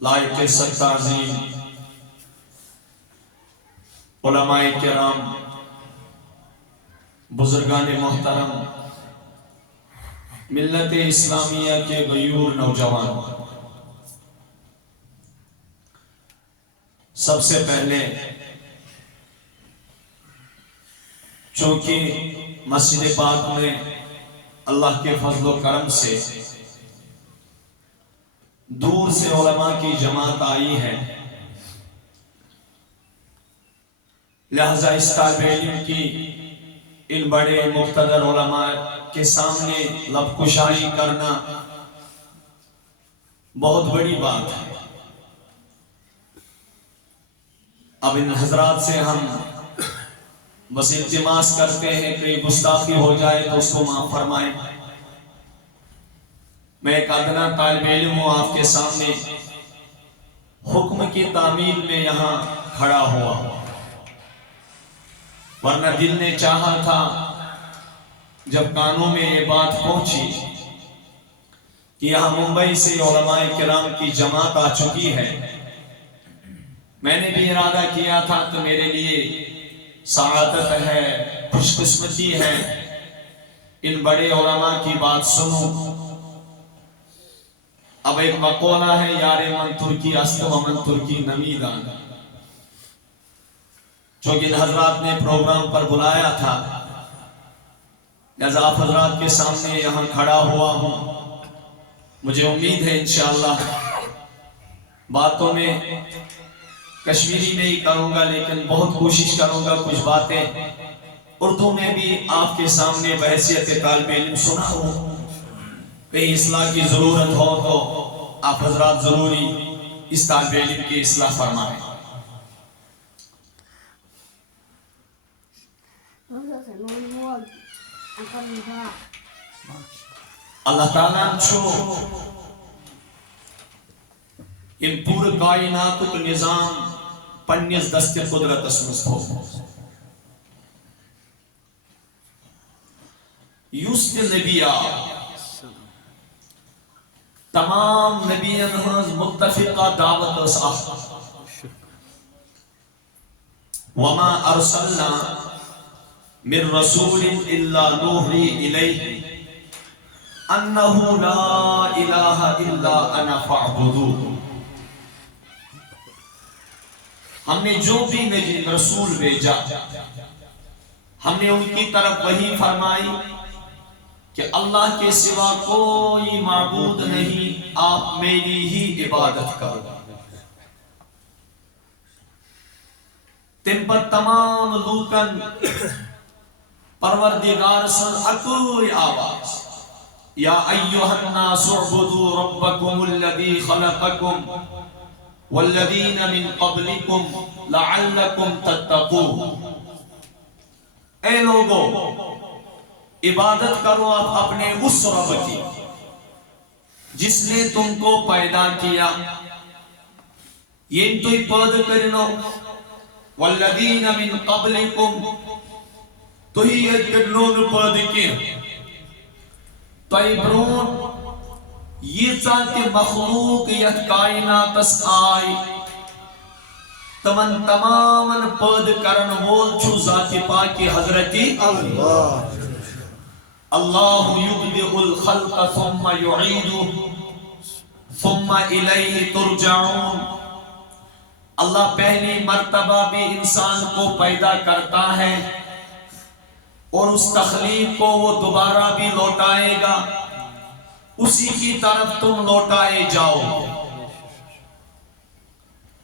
لائق سب تعظیم علماء کرام، بزرگان محترم، ملت اسلامیہ کے غیور نوجوان، سب سے پہلے چونکہ مسجد پاک میں اللہ کے فضل و کرم سے دور سے علماء کی جماعت آئی ہے، لہذا اس طالب علم کی ان بڑے مقتدر علماء کے سامنے لب کشائی کرنا بہت بڑی بات ہے۔ اب ان حضرات سے ہم بس التماس کرتے ہیں کہ گستاخی ہو جائے تو اس کو معاف فرمائیں۔ میں ایک ادنا طالب علم ہوں، آپ کے سامنے حکم کی تعمیل میں یہاں کھڑا ہوا، ورنہ دل نے چاہا تھا جب کانوں میں یہ بات پہنچی کہ یہاں ممبئی سے علماء کرام کی جماعت آ چکی ہے، میں نے بھی ارادہ کیا تھا کہ میرے لیے سعادت ہے، خوش قسمتی ہے، ان بڑے علماء کی بات سنوں۔ اب ایک مقولہ ہے، یار من ترکی است و من ترکی نمیدان، چونکہ ان حضرات نے پروگرام پر بلایا تھا، لہذا آپ حضرات کے سامنے یہاں کھڑا ہوا ہوں۔ مجھے امید ہے انشاءاللہ باتوں میں کشمیری میں ہی کروں گا، لیکن بہت کوشش کروں گا کچھ باتیں اردو میں بھی آپ کے سامنے بحیثیت طالب علم سنا ہوں۔ کہیں اصلاح کی ضرورت ہو تو آپ حضرات ضروری اس طالب علم کی اصلاح فرمائیں۔ اللہ تعالیٰ چھو ان پور کائنات کو نظام پنیس دست قدرت اسمست ہو، یوسف نبیہ تمام نبیان ہنز متفقہ دعوت اساہ، وما ارسلنا من رسول الا نوحی الیہ انہو لا الہ الا انا فاعبدون۔ ہم نے جو بھی رسول بھیجا، ہم نے ان کی طرف وحی فرمائی کہ اللہ کے سوا کوئی معبود نہیں، آپ میری ہی عبادت کرو۔ تم پر تمام لوکن پروردگار سن اکوئی آواز، یا ایہا الناس اعبدوا ربکم الذی خلقکم والذین من قبلکم لعلکم تتقون۔ اے لوگو، عبادت کرو آپ اپنے اس رب کی جس نے تم کو پیدا کیا، یہ تو پید کرنو، والذین من قبلکم تو ہی یہ کرنون پید کیا، تو ای برون یہ چاہتے مخلوق یہ کائنات اس آئی، تمن تماماً پید کرن وول چھو ذات پاکی حضرتی اللہ۔ اللہ یبدئ الخلق ثم یعیدہ ثم الیہ ترجعون۔ اللہ پہلی مرتبہ بھی انسان کو پیدا کرتا ہے اور اس تخلیق کو وہ دوبارہ بھی لوٹائے گا، اسی کی طرف تم لوٹائے جاؤ۔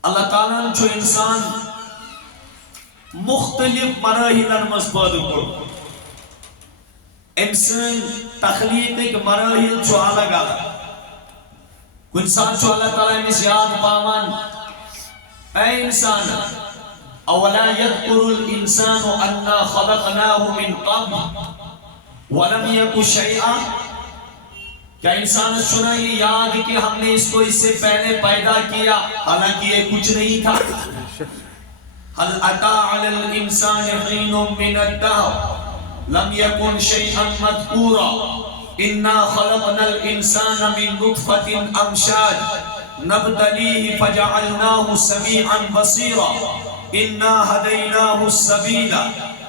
اللہ تعالیٰ نے جو انسان مختلف مراحل مزباد کرو، انسان تخلیق ایک مراحل جو الگ الگ، کچھ ساتھ جو اللہ تعالیٰ میں زیاد پامان، اے انسان اولا یذکر الانسان انا خلقناه من قبل ولم یک شیئا، کیا انسان سنا یہ یاد کہ ہم نے اس کو اس سے پہلے پیدا کیا حالانکہ یہ کچھ نہیں تھا۔ هل اتى على الانسان حين من الدهر لم يكن شيئا مذكورا انا خلقنا الانسان من نطفة امشاج نبتلیہ فجعلناہ سمیعا بصیرا انا ہدیناہ السبیل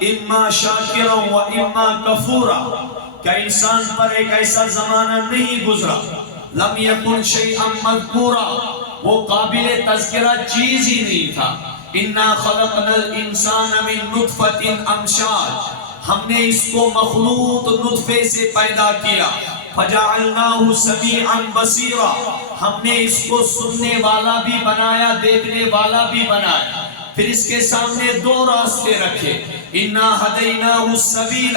اما شاکرا و اما کفورا۔ کہ انسان پر ایک ایسا زمانہ نہیں گزرا لم یکن شیئا مذکورا، وہ قابل تذکرہ چیز ہی نہیں تھا۔ انا خلقنا الانسان من نطفة امشاج، ہم نے اس کو مخلوط نطفے سے پیدا کیا۔ فجعلناہ سمیعا بصیرا، ہم نے اس کو سننے والا بھی بنایا، دیکھنے والا بھی بنایا۔ پھر اس کے سامنے دو راستے رکھے، انا ہدیناہ السبیل،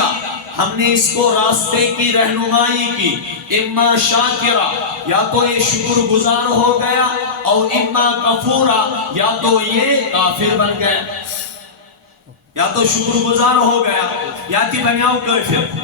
ہم نے اس کو راستے کی رہنمائی کی۔ اما شاکرا، یا تو یہ شکر گزار ہو گیا، اور اما کفورا، یا تو یہ کافر بن گیا۔ یا تو شکر گزار ہو گیا، یا تی بنیاو کافر،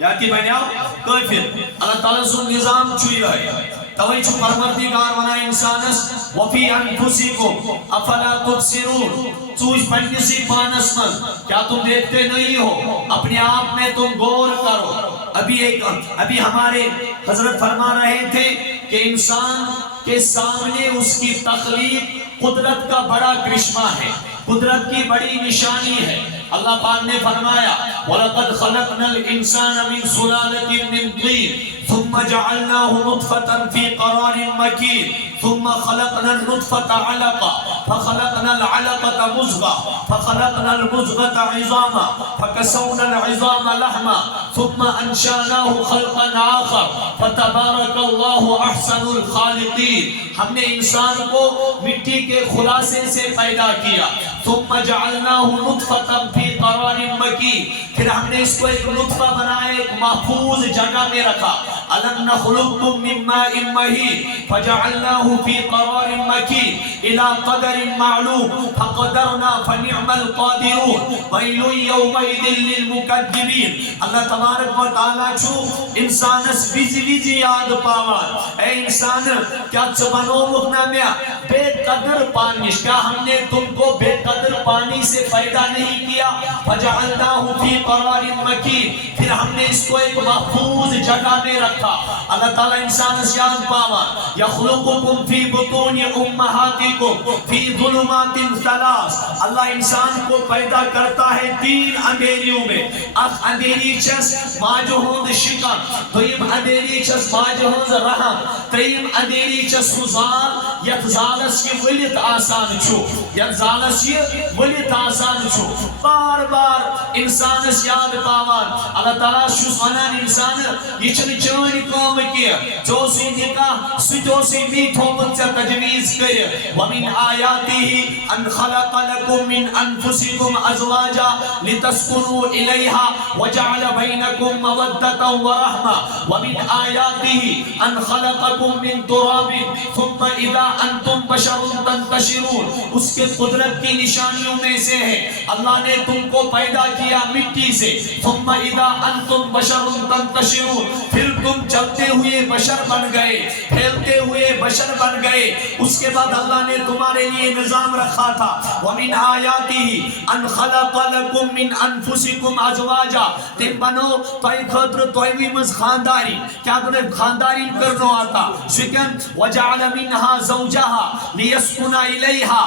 یا تی بنیاو کافر۔ اللہ تعالیٰ سن نظام چھوئی رہے توئی چھو پروردگار ونا انسانس وفی انفسکم افلا تبصرون، سوچ پنجسی پانس من، کیا تم دیکھتے نہیں ہو؟ اپنے آپ میں تم غور کرو۔ ابھی ہمارے حضرت فرما رہے تھے کہ انسان کے سامنے اس کی تخلیق قدرت کا بڑا کرشمہ ہے، قدرت کی بڑی نشانی ہے۔ اللہ پاک نے فرمایا وَلَقَدْ خَلَقْنَا الْإِنسَانَ مِنْ سُلَالَةٍ مِنْ طِينٍ ثُمَّ جَعَلْنَاهُ نُطْفَةً فِي قَرَارٍ مَكِينٍ ثُمَّ خَلَقْنَا النُّطْفَةَ عَلَقَةً فَخَلَقْنَا الْعَلَقَةَ مُضْغَةً فَخَلَقْنَا الْمُضْغَةَ عِظَامًا فَكَسَوْنَا الْعِظَامَ لَحْمًا ثُمَّ أَنشَأْنَاهُ خَلْقًا آخَرَ فَتَبَارَكَ اللَّهُ أَحْسَنُ الْخَالِقِينَ۔ ہم نے انسان کو مٹی کے خلاصے سے پیدا کیا۔ ثُمَّ جَعَلْنَاهُ نُطْفَةً فِي قَرَارٍ مَكِينٍ، پھر ہم نے اس کو ایک نطفہ بنایا، ایک محفوظ جگہ میں رکھا۔ أَلَمْ نَخْلُقكُم مِّن مَّاءٍ مَّهِينٍ فَجَعَلْنَاهُ فِي قَرَارٍ مَّكِينٍ إِلَى قَدَرٍ مَّعْلُومٍ فَقَدَرْنَا فَنِعْمَ الْقَادِرُونَ وَيْلٌ يَوْمَئِذٍ لِّلْمُكَذِّبِينَ۔ اللہ تبارک و تعالیٰ چھو انسانس ویزی یاد پاوان، اے انسان کیا چبنو مکنامیا بے قدر پانیش، کیا ہم نے تم کو بے قدر پانی سے پیدا نہیں کیا؟ فَجَعَلْنَاهُ فِي قَرَارٍ مَّكِينٍ، پھر ہم نے اس کو ایک محفوظ جگہ میں رکھا۔ اللہ تعالیٰ انسان سیاد پاوا یخلقکم فی بطون امہاتکم فی ظلمات ثلاث، اللہ انسان کو پیدا کرتا ہے تین اندھیریوں میں، اخ اندھیری چس ماجہ ہوند شکم، دویم اندھیری چس ماجہ ہوند رحم، تریم اندھیری چس سوزان یت زالس کی ولیت آسان چھو، یت زالس کی ولیت آسان چھو۔ بار بار انسان سیاد پاوان اللہ تعالیٰ شس ونان انسان یہ چھن چانی کام کیا، جو سی نکاح سجو سی میٹھو مجھے تجویز کرے۔ وَمِنْ آیَاتِهِ أَنْ خَلَقَ لَكُم مِّنْ أَنفُسِكُمْ أَزْوَاجًا لِتَسْكُنُوا إِلَيْهَا وَجَعَلَ بَيْنَكُم مَّوَدَّةً وَرَحْمَةً وَمِنْ آيَاتِهِ أَنْ خَلَقَكُم مِّن تُرَابٍ ثُمَّ إِذَا أَنْتُمْ بَشَرٌ تَنْتَشِرُونَ، اس کے قدرت کی نشانیوں میں سے ہے اللہ نے تم کو پیدا کیا مٹی سے، ثُمَّ إِذَا أَنْتُمْ بَشَرٌ تَنْتَشِرُونَ، پھر تم چلتے ہوئے بشر بن گئے، پھیلتے ہوئے بشر بن گئے۔ اس کے بعد اللہ نے تمہارے لیے نظام رکھا تھا وَمِنْ آیَاتِهِ أَنْ خَلَقَ لَكُم مِّنْ أَنفُسِكُمْ أَزْوَاجًا، تم بنو توئی خاطر توئی بھی مز خانداری، کیا تمہیں خانداری کرنو آتا؟ شکن وَجَعَلَ مِنْهَا زَوْجَهَا لِيَسْكُنَ إِلَيْهَا،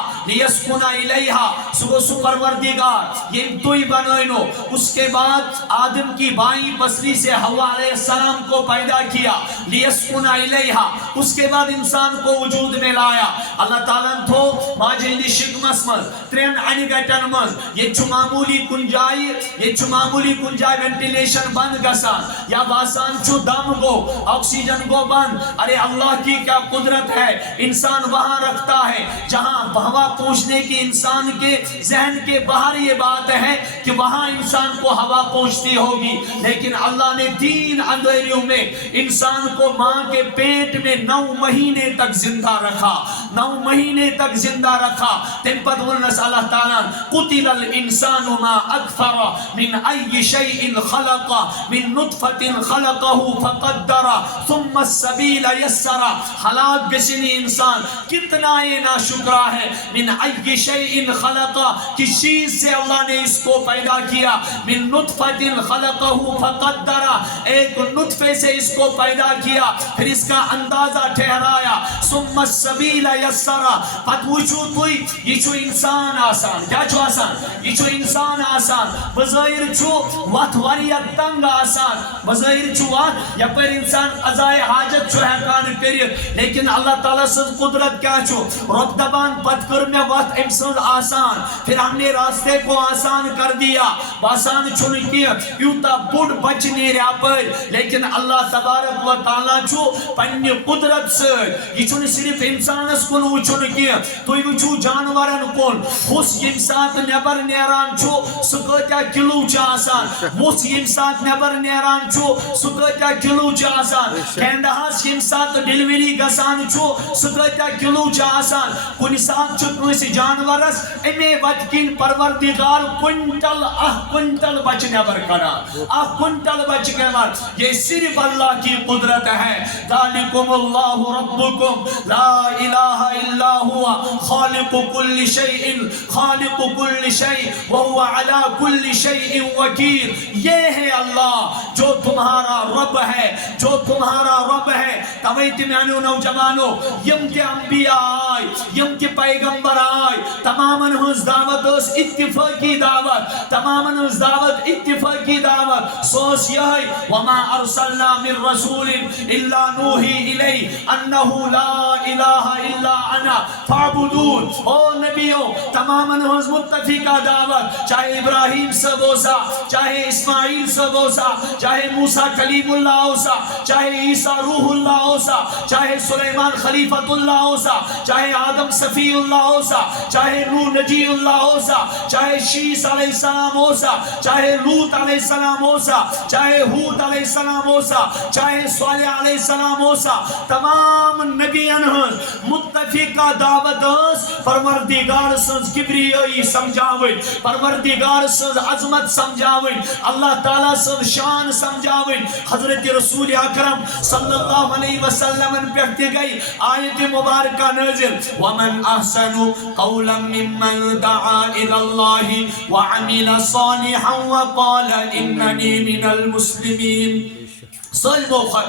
سو پروردگار یہ توئی بنوئنو۔ اس کے بعد آدم کی بائیں پسلی سے حوا علیہ السلام کو پیدا کیا لیسکن الیہا، اس کے بعد انسان کو وجود میں لایا۔ اللہ تعالیٰ تو ماجہندی شکمس مز ترین انی گٹن مز یہ چھو معمولی کنجائی وینٹیلیشن بند گسان یا باسان چھو دم گو آکسیجن گو بند، ارے اللہ کی کیا قدرت ہے، انسان وہاں رکھتا ہے جہاں ہوا پہنچنے کی انسان کے ذہن کے باہر یہ بات ہے کہ وہاں انسان کو ہوا پہنچتی ہوگی، لیکن اللہ نے تین اندھیریوں میں انسان کو ماں کے پیٹ میں 9 مہینے تک زندہ رکھا، 9 مہینے تک زندہ رکھا. تم پت ونس اللہ تعالیٰ قتل الانسان ما اکفر من ای شیء خلق من نطفة خلقه فقدر ثم السبیل یسر. ہلاک گسنی انسان کتنا یہ ناشکرا ہے. من ای شیء خلق، کس چیز سے اللہ نے اس کو پیدا کیا. من نطفة خلقه فقدر، ایک نطفے سے اس کو پیدا کیا، پھر اس کا اندازہ ٹھہرایا. ثم السبیل یسر، پت وچو توی یہ چھو انسان آسان. کیا چھو آسان؟ یہ چھو انسان آسان. بظاہر چھو وقت وریت تنگ آسان، بظاہر چھو وقت یا پر انسان قضائے حاجت چھو ہیکان کریت، لیکن اللہ تعالیٰ سے قدرت کیا چھو. رب دبان پت کر میں وقت امسل آسان، پھر ہم نے راستے کو آسان کر دیا. آسان چھو کیا یوتا بڑ بچنے رہا پر، لیکن اللہ تبارک و تعالیٰ چھو پنی قدرت سے یہ چھو صرف انسانس کن وچھو کیا تو یہ چھو جانورن کن. خس یم سات نبر نیران چھو سکتا کلو چا آسان، مس یم سات نبر نیران چھو سکتا کلو چا آسان، کینڈہاس یم سات ڈیلیوری گسان چھو سکتا کلو چا آسان. کن سات چھو کنسی جانورس امی وقتین پروردگار کنٹل بچ نبر کرا، کنٹل بچ نبر. یہ صرف اللہ کی قدرت ہے. ذالکم اللہ ربکم لا الہ الا ہوا خالق کل شیء، خالق کل شیء وہو علی کل شیء وکیل. یہ ہے اللہ جو تمہارا رب ہے، جو تمہارا رب ہے. تویت میانو نوجوانو یم کے انبیاء آئی، یم کے پیغمبر آئی، تماماً ہز دعوت اس اتفاقی دعوت، تماماً ہز دعوت اتفاقی دعوت. سوس یہی وما ارسلنا من رسول الا نوحی الی انہو لا الہ الا انا فاعبدون. او نبیوں تماماً ہز متفقہ دعوت، چاہے ابراہیم سے بوسا، چاہے اسماعیل سے بوسا، چاہے موسیٰ کلیم اللہ ہوسا، چاہے عیسیٰ روح اللہ ہوسا، چاہے سلیمان خلیفت اللہ ہوسا، چاہے آدم صفی اللہ ہوسا، چاہے نوح نجی اللہ ہوسا، چاہے شیس علیہ السلام ہوسا، چاہے لوط علیہ السلام ہوسا، چاہے ہود علیہ السلام ہوسا، چاہے صالح علیہ السلام ہوسا. تمام نبیان ہز متفقہ دعوت ہز پروردگار سنز کبریائی سمجھاوئی، پروردگار سنز عظمت سمجھاوئی، اللہ تعالیٰ سنز شان سمجھاوئی. حضرت رسول اکرم صلی اللہ علیہ وسلم پہتے گئی آیت مبارکہ نازل ومن احسن قولا ممن دعا الى اللہ وعمل صالحا وقال اننی من المسلمین. صحیح موقع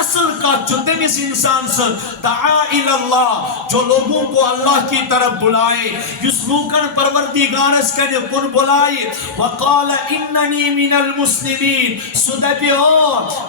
اصل کا جو تمیز انسان سے دعا الاللہ، جو لوگوں کو اللہ کی طرف بلائے، جس لوکن پروردگارس کے کن بلائے. وقال اننی من المسلمین، سدبیو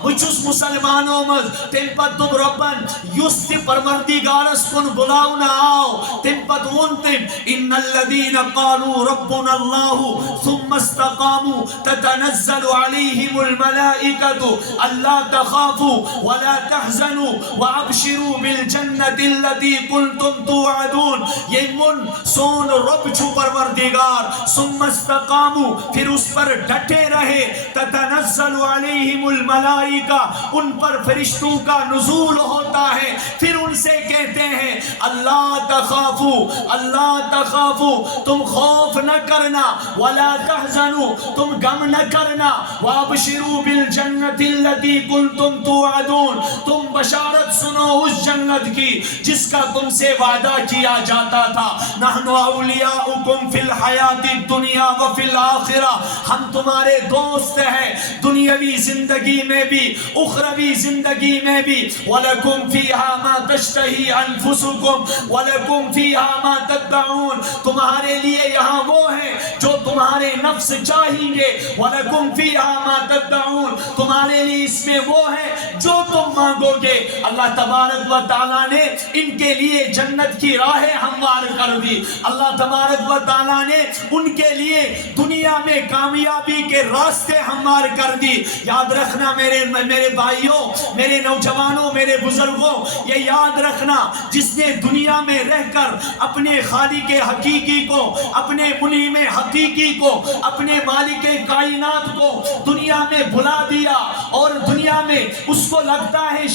بچس مسلمانوں مز تم پت تم ربن یست پروردگارس کن بلاؤنا آؤ. تم پت ونتم ان الذین قالوا ربنا اللہ ثم استقاموا تتنزل علیہم الملائکۃ اللہ تخافوا ولا تحزنوا وابشروا بالجنة التي كنتم توعدون. یہ من سون رب چھو پروردگار ثم استقاموا، پھر اس پر ڈٹے رہے. تتنزل علیہم الملائکہ، ان پر فرشتوں کا نزول ہوتا ہے. پھر ان سے کہتے ہیں اللہ تخافوا، اللہ تخافوا، تم خوف نہ کرنا، ولا تحزنوا، تم غم نہ کرنا، وابشروا بالجنة التي کنتم توعدون، تم بشارت سنو اس جنت کی جس کا تم سے وعدہ کیا جاتا تھا. نحن اولیاؤکم فی الحیات الدنیا وفی الاخرہ، ہم تمہارے دوست ہیں دنیاوی زندگی میں بھی اخروی زندگی میں بھی. وَلَكُمْ فِيهَا مَا تَشْتَهِي أَنفُسُكُمْ وَلَكُمْ فِيهَا مَا تَدَّعُونَ، تمہارے لیے یہاں وہ ہے جو تمہارے نفس چاہیں گے. وَلَكُمْ فِيهَا مَا تَدَّعُونَ، تمہارے لیے اس میں وہ ہے جو تم مانگو گے. اللہ تبارک و تعالیٰ نے ان کے لیے جنت کی راہیں ہموار کر دی. اللہ تبارک و تعالیٰ نے ان کے لیے دنیا میں کامیابی کے راستے ہموار کر دی. یاد رکھنا میرے بھائیوں، میرے نوجوانوں، میرے بزرگوں، یہ یاد رکھنا جس نے دنیا میں رہ کر اپنے خالق حقیقی کو، اپنے منعم حقیقی کو، اپنے مالک کائنات کو دنیا میں بھلا دیا، اور دنیا میں اس کو لگتا ہے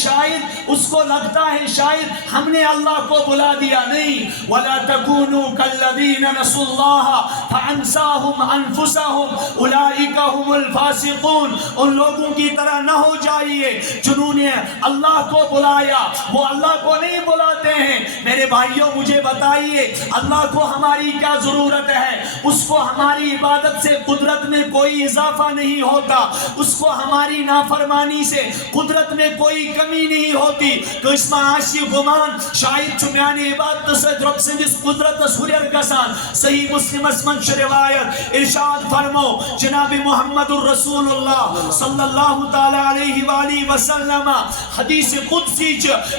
شاید ہم نے اللہ کو بلا دیا. نہیں، وَلَا تَكُونُوا كَالَّذِينَ نَسُوا اللَّهَ فَأَنْسَاهُمْ أَنفُسَهُمْ أُولَئِكَ هُمُ الْفَاسِقُونَ. ان لوگوں کی طرح نہ ہو جائیے جنہوں نے اللہ کو بلایا، وہ اللہ کو نہیں بلاتے ہیں. میرے بھائیوں مجھے بتائیے اللہ کو ہماری کیا ضرورت ہے؟ اس کو ہماری عبادت سے قدرت میں کوئی اضافہ نہیں ہوتا، اس کو ہماری نافرمانی سے قدرت میں کوئی کمی نہیں ہوتی. تو اس میں آشی گمان شاید چمیانی عبادت سے رب سے جس قدرت سوریر کسان. صحیح مسلم اسمن روایت ارشاد فرمو جناب محمد الرسول اللہ صلی اللہ تعالی علیہ وآلہ وسلم حدیث قدسی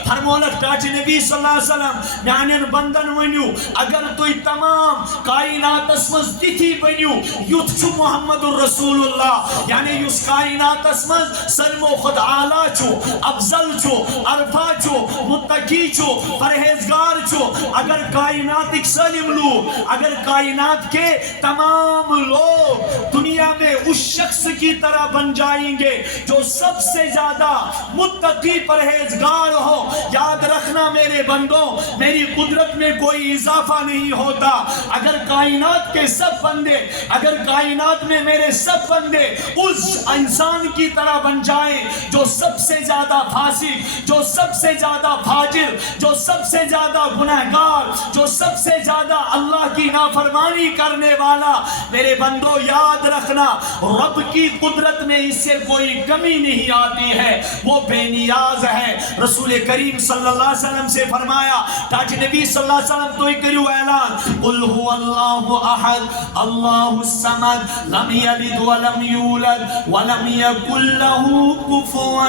فرمولت کاچ نبی صلی اللہ علیہ وسلم میانین بندن ونیو اگر توی تمام کائنات اسمز تیتھی بنیو یوت چھو محمد الرسول اللہ، یعنی یس کائنات اسمز سلمو خود آلہ چھو، افضل چھو، عرفہ چھو، متقی چھو، پرہیزگار چھو. اگر کائنات ایک سلم لوگ، اگر کائنات کے تمام لوگ دنیا میں اس شخص کی طرح بن جائیں گے جو سب سے زیادہ متقی پرہیزگار ہو، یاد رکھنا میرے بندوں میری قدرت میں کوئی اضافہ نہیں ہوتا. اگر کائنات کے سب بندے، اگر کائنات میں میرے سب بندے اس انسان کی طرح بن جائیں جو سب سے زیادہ فاسق، جو سب سے زیادہ فاجر، جو سب سے زیادہ گنہگار، جو سب سے زیادہ اللہ کی نافرمانی کرنے والا، میرے بندوں یاد رکھنا رب کی قدرت میں اس سے کوئی کمی نہیں آتی ہے، وہ بے نیاز ہے. رسول کریم صلی اللہ علیہ وسلم سے فرمایا تاکہ نبی صلی اللہ علیہ وسلم تو ہی کریو اعلان قل هو اللہ احد اللہ الصمد لم یلد ولم یولد ولم یکن له کفوا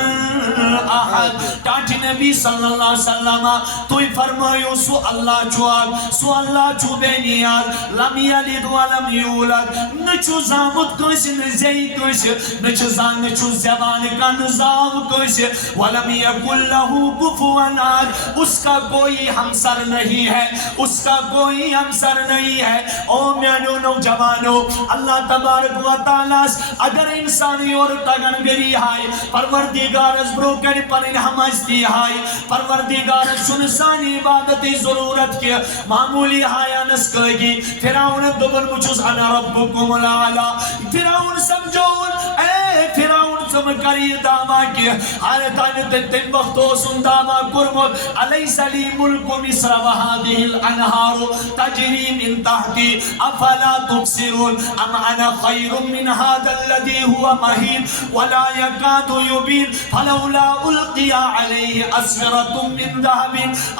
احد. تاکہ نبی صلی اللہ علیہ وسلم تو ہی فرمایو سو اللہ چھو بے نیاز، لم یلد ولم یولد، نچو زامت کنس نزی کنس، نچو زبان کا نظام کنس، ولم یکن له کفوا احد، اس کا کوئی ہمسر نہیں ہے، اس کا کوئی ہمسر نہیں ہے. او میانو نوجوانو اللہ تبارک و تعالیٰ اگر انسانی اور تگن گری ہائی پروردگار از بروکن پرین ہمستی ہائی پروردگار سنسانی عبادتی ضرورت کے معمولی ہایا نسکگی. فرعون دبن مچھوز انا ربکم العالی، فرعون سمجھون اے فرعون سمکری داما کی حالتان تن وقتو سن داما کرمت علیس لی ملک مصر وحادہ الانہار تجری من تحتی افلا تبصرون ام انا خیر من هذا الذي هو مهين ولا يكاد يبين فلولا القي عليه اسورة من ذهب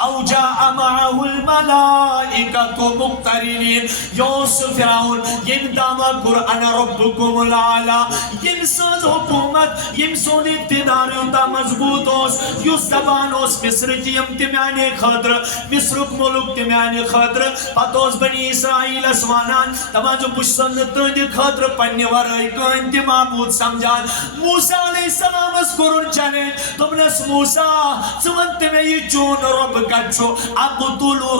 او جاء معه الملائكة مقترنين. یوسف فرعون یم داما کر انا ربکم العالی، یم ساز حکومت یم سون اقتدار تا مضبوط ہوس، یو زبان ہوس مصر تیم تمیانے خطر، مصرک ملک تمیانے خطر، پتوس بنی اسرائیل اسوانان تماجو بشسن تند خطر پنی ورائی کن تی معبود سمجھان. موسیٰ علیہ السلام اس قرن چلے تم نس موسیٰ سمنت میں یہ چون رب کچھو اقتلو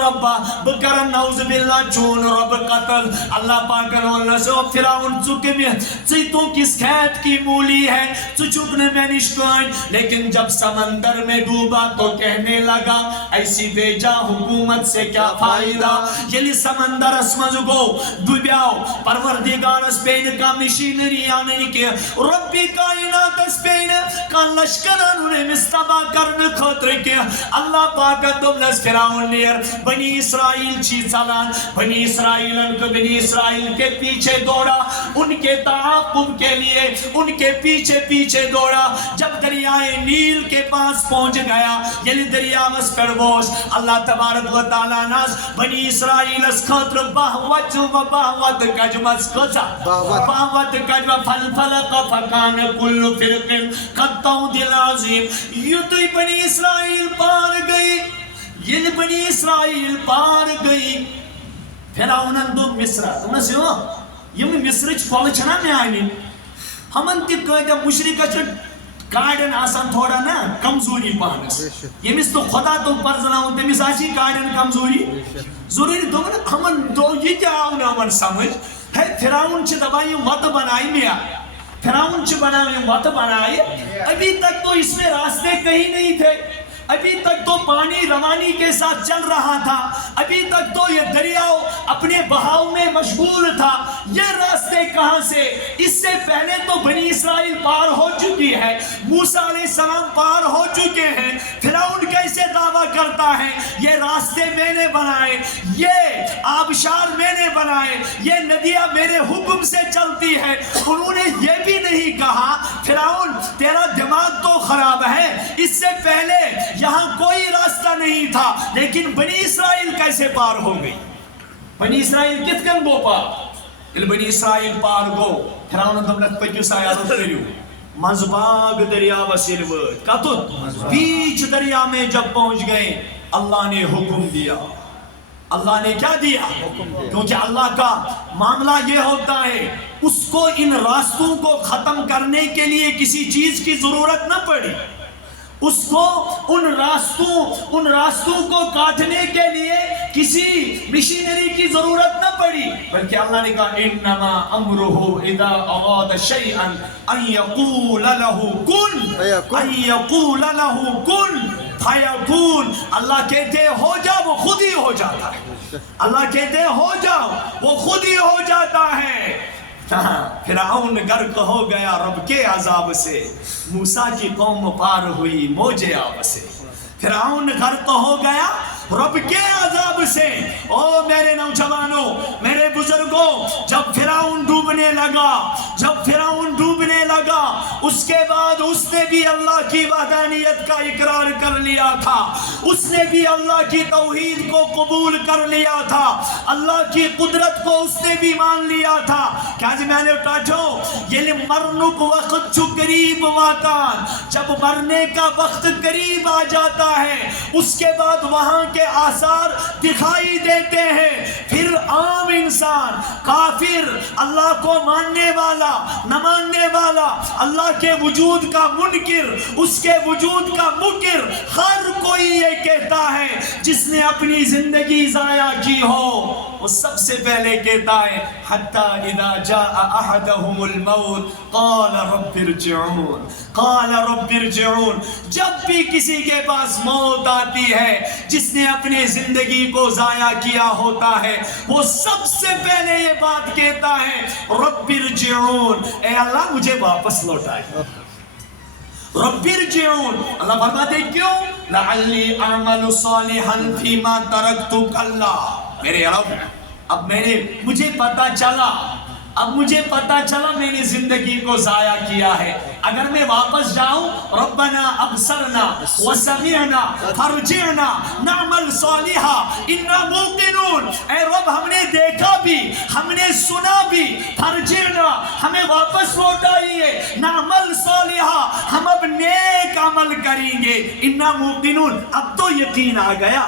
ربہ بکرن نوز باللہ چون رب قتل. اللہ پاکر اللہ سے فرعون چکے میں چیتوں کس خیت کی مولی ہے چکنے میں نشکائن، لیکن جب سمندر میں ڈوبا تو کہنے لگا ایسی بیجا حکومت سے کیا فائدہ. یعنی سمندر اسمز گو ڈوبیاؤ پروردگار اس پین کا مشینری آنے کے ربی کائنات اس پین کا لشکران انہیں مستبا کرنے خطر کے اللہ پاک دملس فرعون نیر بنی اسرائیل چی سالان بنی اسرائیل کے پیچھے دوڑا، ان کے تعاقب کے لیے ان کے پیچھے دوڑا. جب دریائے نیل کے پاس پہنچ گیا یعنی دریا بس کڑبوش اللہ تبارک و تعالیٰ ناس بنی اسرائیل اس خطر باہوت کجمس کسا باہوت کجم فلفلق فکان کل فرقن قطعو دل عظیم. یہ تو بنی اسرائیل پار گئی، یہ بنی اسرائیل پار گئی. فرعونن دو مصر تمہیں سے ہو یہ مصر چھ کول چھنا میں آئینی ہمن تی قیدہ مشرکہ چھ کاڑن آسان تھوڑا نا کمزوری پانس یمس تو خدا تو پرزناؤں تمس آسی کاڑن کمزوری ضروری تو ہمن تو یہ کیا آؤنا ہمن سمجھ ہے فیراؤن چھ دبائی وط بنائی میا فیراؤن چھ بنائی وط بنائی ابھی تک تو اس میں راستے کہیں نہیں تھے ابھی تک تو پانی روانی کے ساتھ چل رہا تھا ابھی تک تو یہ دریاؤ اپنے بہاؤ میں مشغول تھا یہ راستے کہاں سے اس سے پہلے تو بنی اسرائیل پار ہو چکی ہے موسیٰ علیہ السلام پار ہو چکے ہیں فرعون کیسے دعویٰ کرتا ہے یہ راستے میں نے بنائے یہ آبشار میں نے بنائے یہ ندیاں میرے حکم سے چلتی ہے انہوں نے یہ بھی نہیں کہا فرعون تیرا دماغ تو خراب ہے اس سے پہلے یہاں کوئی راستہ نہیں تھا لیکن بنی اسرائیل کیسے پار ہو گئی بنی اسرائیل کت کن گو پار بنی اسرائیل پار گو فرعون دملت پکیو سایادت کریو مزباگ دریا وسیل ورد کتت بیچ دریا میں جب پہنچ گئے اللہ نے حکم دیا اللہ نے کیا دیا کیونکہ اللہ کا معاملہ یہ ہوتا ہے اس کو ان راستوں کو ختم کرنے کے لیے کسی چیز کی ضرورت نہ پڑی اس کو ان راستوں کو کاٹنے کے لیے کسی مشینری کی ضرورت نہ پڑی بلکہ اللہ نے کہا انما امرہ اذا اراد شیئا ان یقول له کن فیکون اللہ کہتے ہو جا وہ خود ہی ہو جاتا ہے اللہ کہتے ہو جاؤ وہ خود ہی ہو جاتا ہے فرعون غرق ہو گیا رب کے عذاب سے موسیٰ کی قوم پار ہوئی موج آب سے فرعون غرق ہو گیا رب کے عذاب سے او میرے نوجوانوں میرے بزرگوں جب فرعون ڈوبنے لگا اس کے بعد اس نے بھی اللہ کی وحدانیت کا اقرار کر لیا تھا اس نے بھی اللہ کی توحید کو قبول کر لیا تھا اللہ کی قدرت کو اس نے بھی مان لیا تھا کیا جی میں نے ٹاٹھو یہ مرنک وقت چو قریب واتان جب مرنے کا وقت قریب آ جاتا ہے اس کے بعد وہاں کے آثار دکھائی دیتے ہیں پھر عام انسان کافر اللہ کو ماننے والا نہ ماننے والا اللہ کے وجود کا منکر اس کے وجود کا منکر ہر کوئی یہ کہتا ہے جس نے اپنی زندگی ضائع کی ہو وہ سب سے پہلے کہتا ہے حتی اذا جاء احدهم الموت قال رب ارجعون جب بھی کسی کے پاس موت آتی ہے جس نے اپنے زندگی کو ضائع کیا ہوتا ہے وہ سب سے پہلے یہ بات کہتا ہے رب ارجعون اے اللہ مجھے واپس لوٹائے رب ارجعون اللہ فرماتے کیوں لعلی اعمل صالحا فیما ترکت کلا میرے رب اب مجھے پتا چلا میں نے زندگی کو ضائع کیا ہے اگر میں واپس جاؤں ربنا ابصرنا وسمعنا فرجعنا نعمل صالحا انا موقنون اے رب ہم نے دیکھا بھی ہم نے سنا بھی فرجعنا ہمیں واپس لوٹائیے نعمل صالحا ہم اب نیک عمل کریں گے انا موقنون اب تو یقین آ گیا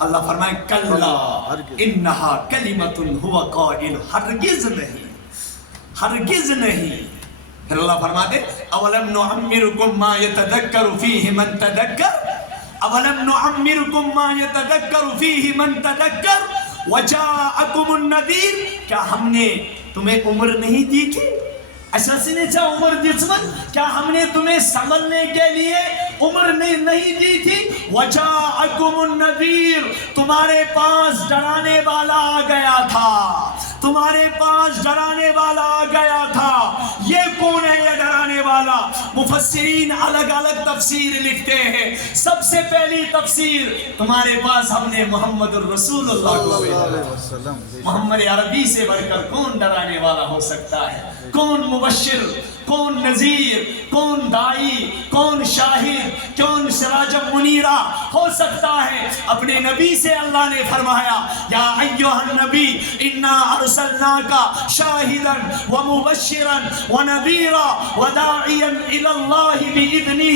اللہ فرمائے کلا انہا کلمت ہوا قائل ہرگز نہیں پھر اللہ فرماتے اولم نعمرکم ما یتذکر فیہ من تذکر وجاءکم النذیر کیا ہم نے تمہیں عمر نہیں دی تھی ایسا سنے چاہ عمر دیسمن کیا ہم نے تمہیں سمجھنے کے لیے عمر نہیں دی تھی وجاءکم النذیر تمہارے پاس ڈرانے والا آ گیا تھا یہ کون ہے یہ ڈرانے والا مفسرین الگ الگ تفسیر لکھتے ہیں سب سے پہلی تفسیر تمہارے پاس ہم نے محمد الرسول اللہ کو محمد عربی سے بڑھ کر کون ڈرانے والا ہو سکتا ہے کون مبشر کون نذیر کون دائی کون شاہد کون سراج منیرہ ہو سکتا ہے اپنے نبی سے اللہ نے فرمایا یا ایھا النبی انا ارسلناک شاہدا ومبشرا ونذیرا وداعیا الی اللہ باذنہ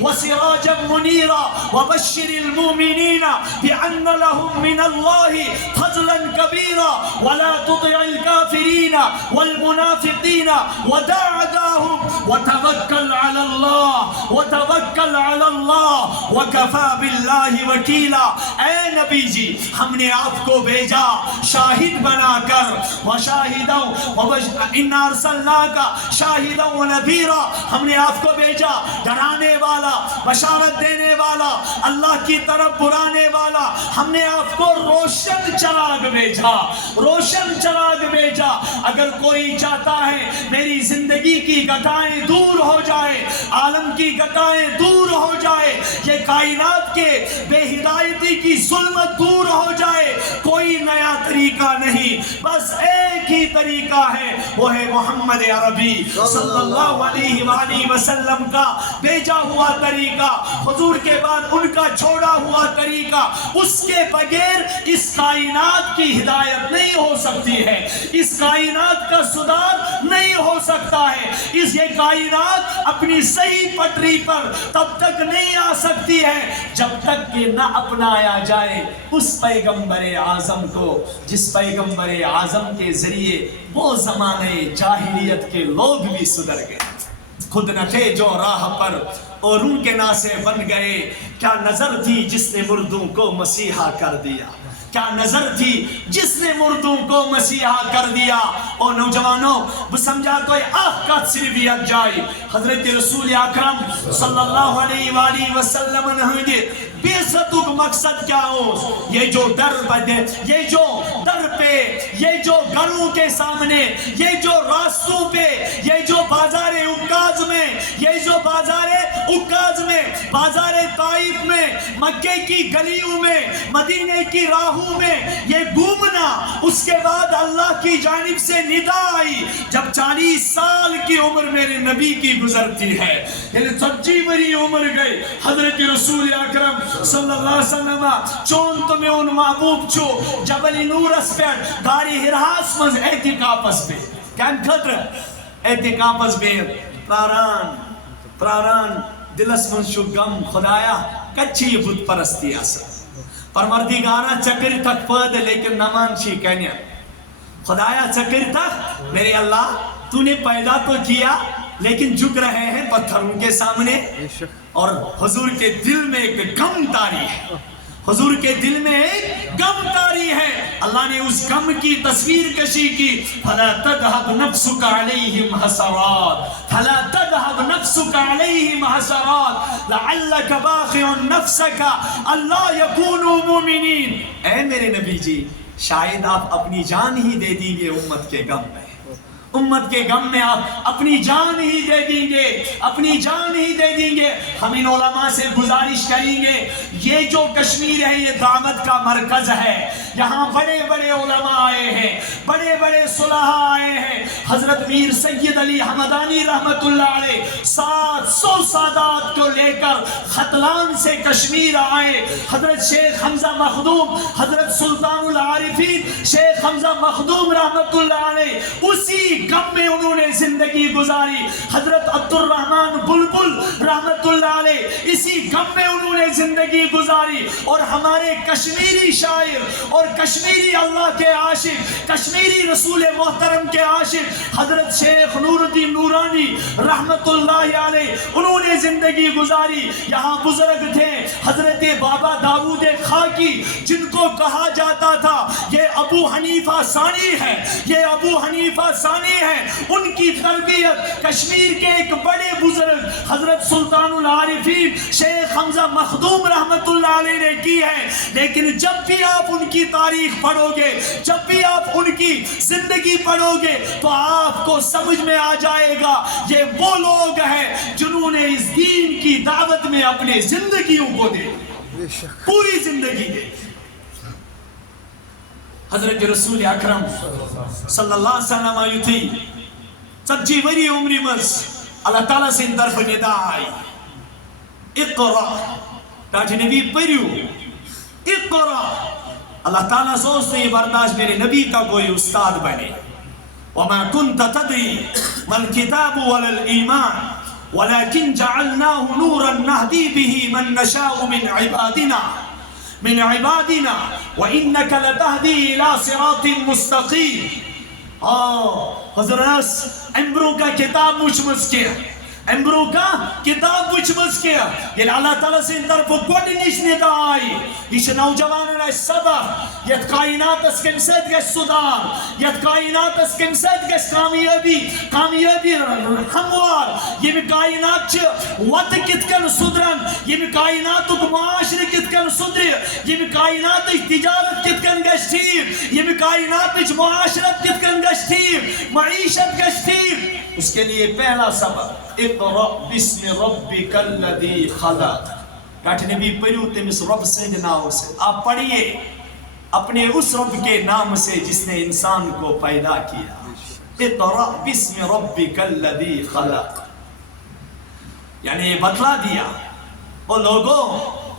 وسراجا منیرا وبشر المؤمنین بان لهم من اللہ فضلا کبیرا ولا تطع الکافرین والمنافقین ودع لهم وتوکل علی اللہ وتوکل علی اللہ وکفی باللہ وکیلا۔ اے نبی جی ہم نے آپ کو بھیجا شاہد بنا کر، اِنَّا أَرْسَلْنَاكَ شَاهِدًا وَنَذِيرًا، ہم نے آپ کو بھیجا ڈرانے والا، بشارت دینے والا، اللہ کی طرف بلانے والا۔ ہم نے آپ کو روشن چراغ بھیجا، روشن چراغ بھیجا۔ اگر کوئی چاہتا ہے میری زندگی کی گٹائیں دور ہو جائے، عالم کی گٹائیں دور ہو جائے، یہ کائنات کے بے ہدایتی کی ظلمت دور ہو جائے، کوئی نیا طریقہ نہیں، بس ایک ہی طریقہ ہے، وہ ہے محمد عربی صلی اللہ علیہ وآلہ وسلم کا بھیجا ہوا طریقہ، حضور کے بعد ان کا چھوڑا ہوا طریقہ۔ اس کے بغیر اس کائنات کی ہدایت نہیں ہو سکتی ہے، اس کائنات کا سدھار نہیں ہو سکتا ہے، یہ کائنات اپنی صحیح پٹری پر تب تک نہیں آ سکتی ہے جب تک کہ نہ اپنایا جائے اس پیغمبر اعظم کو، جس پیغمبر اعظم کے ذریعے وہ زمانے جاہلیت کے لوگ بھی سدھر گئے، خود نہ تھے جو راہ پر اور ان کے ناسے بن گئے۔ کیا نظر تھی جس نے مردوں کو مسیحا کر دیا، کیا نظر تھی جس نے مردوں کو مسیحا کر دیا۔ اور نوجوانوں وہ سمجھا تو آہ کا صرف یک جائی حضرت رسول اکرم صلی اللہ علیہ وآلہ وسلم نے بے ستک مقصد کیا ہو، یہ جو در بدے، یہ جو در پہ، یہ جو گھروں کے سامنے، یہ جو راستوں پہ، یہ جو بازار عکاظ میں، یہ جو بازار عکاظ میں، بازار طائف میں، مکے کی گلیوں میں، مدینے کی راہوں میں یہ گھومنا، اس کے بعد اللہ کی جانب سے ندا آئی جب 40 سال کی عمر میرے نبی کی گزرتی ہے، یعنی 25 بری عمر گئی حضرت رسول اکرم صلی اللہ علیہ وسلم چون تمہیں ان محبوب چھو جبل نور اس پر داری ہراس مز اعتکافس پہ کیم خطر اعتکافس پہ پراران دلس من شو غم خدایا کچھی بت پرستی آسا پروردگارا چکر تک پد لیکن نمان چھی کہنیا، خدایا چکر تک میرے اللہ تو نے پیدا تو کیا لیکن جھک رہے ہیں پتھروں کے سامنے۔ اور حضور کے دل میں ایک غم طاری ہے، حضور کے دل میں ایک غم طاری ہے، اللہ نے اس غم کی تصویر کشی کی۔ فَلَا تَذْهَبْ نَفْسُكَ عَلَيْهِمْ حَسَرَاتٍ فَلَا تَذْهَبْ نَفْسُكَ عَلَيْهِمْ حَسَرَاتٍ لَعَلَّكَ بَاخِعٌ نَفْسَكَ أَلَّا يَكُونُوا مُؤْمِنِينَ۔ اے میرے نبی جی شاید آپ اپنی جان ہی دے دیں گے امت کے غم میں، امت کے غم میں آپ اپنی جان ہی دے دیں گے، اپنی جان ہی دے دیں گے۔ ہم ان علماء سے گزارش کریں گے، یہ جو کشمیر ہے یہ دعوت کا مرکز ہے، یہاں بڑے بڑے علماء آئے ہیں، بڑے بڑے صلحاء آئے ہیں۔ حضرت میر سید علی حمدانی رحمت اللہ علیہ 700 سادات کو لے کر ختلان سے کشمیر آئے۔ حضرت شیخ حمزہ مخدوم، حضرت سلطان العارفین شیخ حمزہ مخدوم رحمت اللہ علیہ اسی غم میں انہوں نے زندگی گزاری۔ حضرت عبد الرحمن بلبل رحمت اللہ علیہ اسی غم میں انہوں نے زندگی گزاری۔ اور ہمارے کشمیری شاعر اور کشمیری اللہ کے عاشق، کشمیری رسول محترم کے عاشق حضرت شیخ نور الدین نورانی رحمت اللہ علیہ انہوں نے زندگی گزاری۔ یہاں بزرگ تھے حضرت بابا داؤد خاکی جن کو کہا جاتا تھا یہ ابو حنیفہ ثانی ہے، یہ ابو حنیفہ ثانی ہے۔ ان کی تربیت کشمیر کے ایک بڑے بزرگ حضرت سلطان العارفین شیخ حمزہ مخدوم رحمت اللہ علیہ نے کی ہے۔ لیکن جب بھی آپ ان کی تاریخ پڑھو گے، جب بھی آپ ان کی زندگی پڑھو گے تو آپ کو سمجھ میں آ جائے گا یہ وہ لوگ ہیں جنہوں نے اس دین کی دعوت میں اپنے زندگیوں کو دے، پوری زندگی دے۔ حضرت رسول اکرم صلی اللہ علیہ وسلم آئی تھی 25 وری عمری مز اللہ تعالیٰ سے ان طرف ندا آئی، اقرا تاج نبی پڑھو، اقرا۔ اللہ تعالیٰ سوچتے یہ برداشت میرے نبی کا کوئی استاد بنے۔ وما كنت تدري ما الكتاب ولا الإيمان ولكن جعلناه نورا نهدي به من نشاء من عبادنا وإنك لتهدي إلى صراط مستقيم۔ حضرت امبرو کا کتاب وچمز کیا امبرو کا کتاب وچمز کیا یہ اللہ تعالیٰ سے ان طرف گوڑ نش ندا آئی یہ نوجوانوں نے سبق یہ کائنات اس کم سید گے صدار یہ کائنات اس کم سید گے کامیابی ہموار یہ کائنات وط کتکن صدرن یہ کائنات معاشر کتکن صدر یہ کائنات تجارت کتکن گشتیر یہ کائنات معاشرت کتکن گشتیر معیشت گشتیر اس کے لیے پہلا سبق اقرأ بسم ربک الذی خلق کہتے نبی پڑھو تمس رب سند نام سے آپ پڑھئے اپنے اس رب کے نام سے جس نے انسان کو پیدا کیا اقرأ بسم ربک الذی خلق یعنی بتلا دیا وہ لوگوں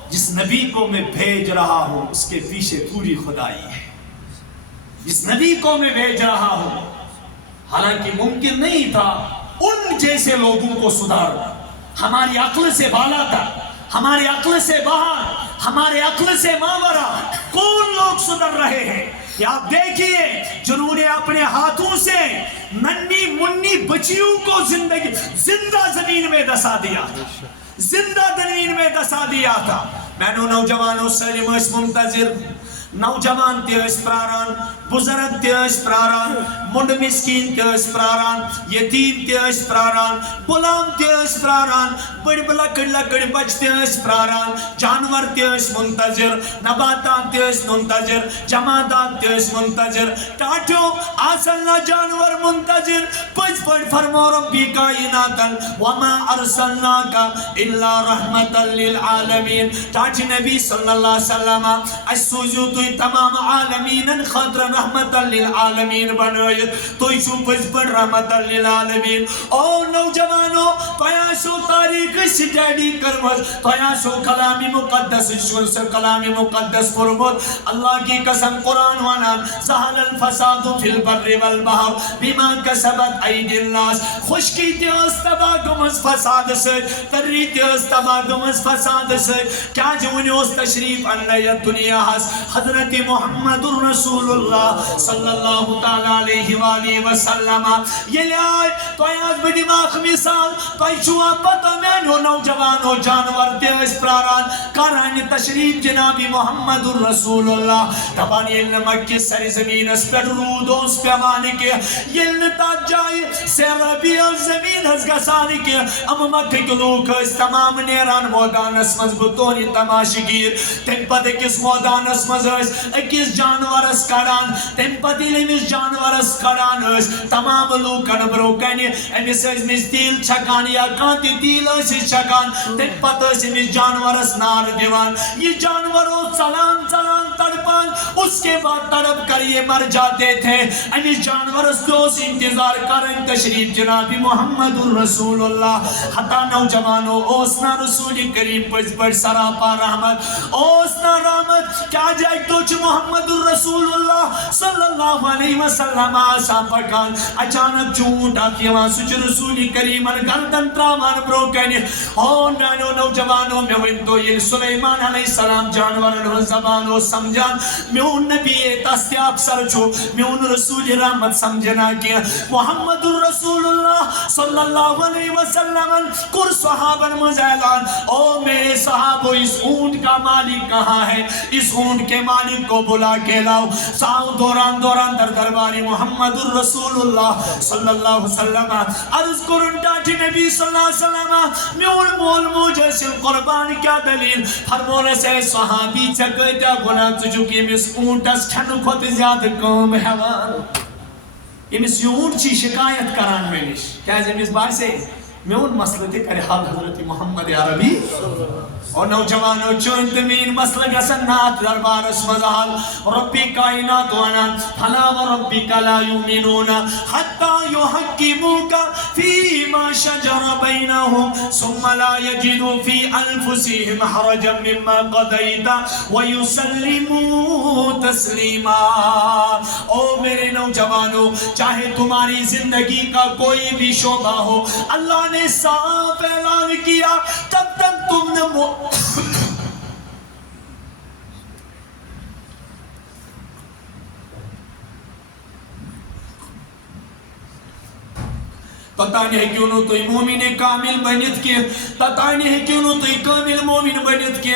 جس نبی کو میں بھیج رہا ہوں اس کے پیچھے پوری خدائی ہے جس نبی کو میں بھیج رہا ہوں حالانکہ ممکن نہیں تھا ان جیسے لوگوں کو سدھارنا ہماری عقل سے بالا تھا ہماری عقل سے باہر ہمارے عقل سے ماورا کون لوگ سدھر رہے ہیں کہ آپ دیکھیے جنہوں نے اپنے ہاتھوں سے ننی منی بچیوں کو زندہ زمین میں دسا دیا زندہ زمین میں دسا دیا تھا میں نے نوجوانوں سلیم اس منتظر نوجوان تے اس پراران بزرگ تے اس پراران منڈ مسکین تے اس پراران یتیم تے اس پراران غلام تے اس پراران بڑی بلکڑ لکڑ بچ تے اس پراران جانور تے اس منتظر نباتات تے اس منتظر جمادات تے اس منتظر ٹاٹو آسلنا جانور منتظر پچ پڑ فرمو ربی کائناتا وما ارسلناکا الا رحمتا للعالمین ٹاٹی نبی صلی اللہ علیہ وسلم اسوزو تو تمام عالمین خاطر رحمت للعالمین بنوید تو ایسو پزبن رحمت للعالمین او نوجوانو پیاسو تاریخ سٹیڈی کرمز پیاسو کلامی مقدس شنسر کلامی مقدس فرمود اللہ کی قسم قرآن وانا سہل الفساد فی البر والبحر بما کسبت عید الناس خوشکی تیوز تباگمز فساد سے تری تیوز تباگمز فساد سے کیا جونیوز تشریف انیت دنیا حس حضرت محمد رسول اللہ صلی اللہ تعالیٰ علیہ وآلہ وسلم یہ لئے تو آیاز بھی دماغ مثال پیچوا پتہ میں نوجوان و جانور دیوز پراران کارانی تشریف جناب محمد رسول اللہ تبانی علم مکی سر زمین اس پر رودوں اس پہ مانے کے یہ لتا جائے سیر ربی زمین اس گسانے کے ام مکی گلوک اس تمام نیران مودان اس مضبطونی تماشگیر تن پتہ کس مودان اس مزرس اکیس جانور اس کڑان تم پتیلی میں جانور اس کڑان اس تمام لوکن بروکنی امیس اس میں تیل چھکان یا کانتی تیل اسی چھکان تم پتہ اس میں جانور اس نار دیوان یہ جانور سلام سلام تڑپان اس کے بعد تڑپ کر یہ مر جاتے تھے امیس جانور اس دوس انتظار کریں تشریف جناب محمد رسول اللہ حتی نوجوانو اوسنا رسول کریم پس پر سراپا رحمت اوسنا رحمت کیا جائے توچ محمد رسول اللہ صلی اللہ علیہ وسلم آسا پکان اچانک چونٹ آتی وہاں سچ رسول کریم گردن ترامان بروکنی اور نانو نوجوانوں میں وین تو یہ سلیمان علیہ السلام جانور زبانوں سمجھان میں ان نبی تستیاب سر چھو میں ان رسول رحمت سمجھنا کیا محمد رسول اللہ صلی اللہ علیہ وسلم کر صحابہ مزیلان او میرے صحابوں اس اونٹ کا مالک کہاں ہے اس اونٹ کے مالک کو بلا کے لاؤ ساؤ دوران دوران در درباری محمد رسول اللہ صلی اللہ علیہ وسلم عرض کرن ٹاٹی نبی صلی اللہ علیہ وسلم میول مول موجہ سے قربان کیا دلیل فرمونے سے صحابی چکتا گناہ چکی مس اونٹس کھن کھوت زیادہ کام حیوان امس یہ اونٹ چی شکایت کران میں نش کیا امس باسے میں ان مسئلہ تے کرے حال حضرت محمد عربی اور نوجوانوں چون تمین مسئلہ گسن نات دربار اس مزال ربی کائنات وانا فلا و ربی لا یومنون حتی یحکموکا فیما شجر بینہم ثم لا یجدو فی انفسهم حرجا مما قضیتا ویسلمو تسلیما او میرے نوجوانوں چاہے تمہاری زندگی کا کوئی بھی شعبہ ہو اللہ نے صاف اعلان کیا تب تک تم نے پتہ نہیں کیوں نو تو مومن کامل بنت کی، پتہ نہیں کیوں نو تو کامل مومن بنت کی،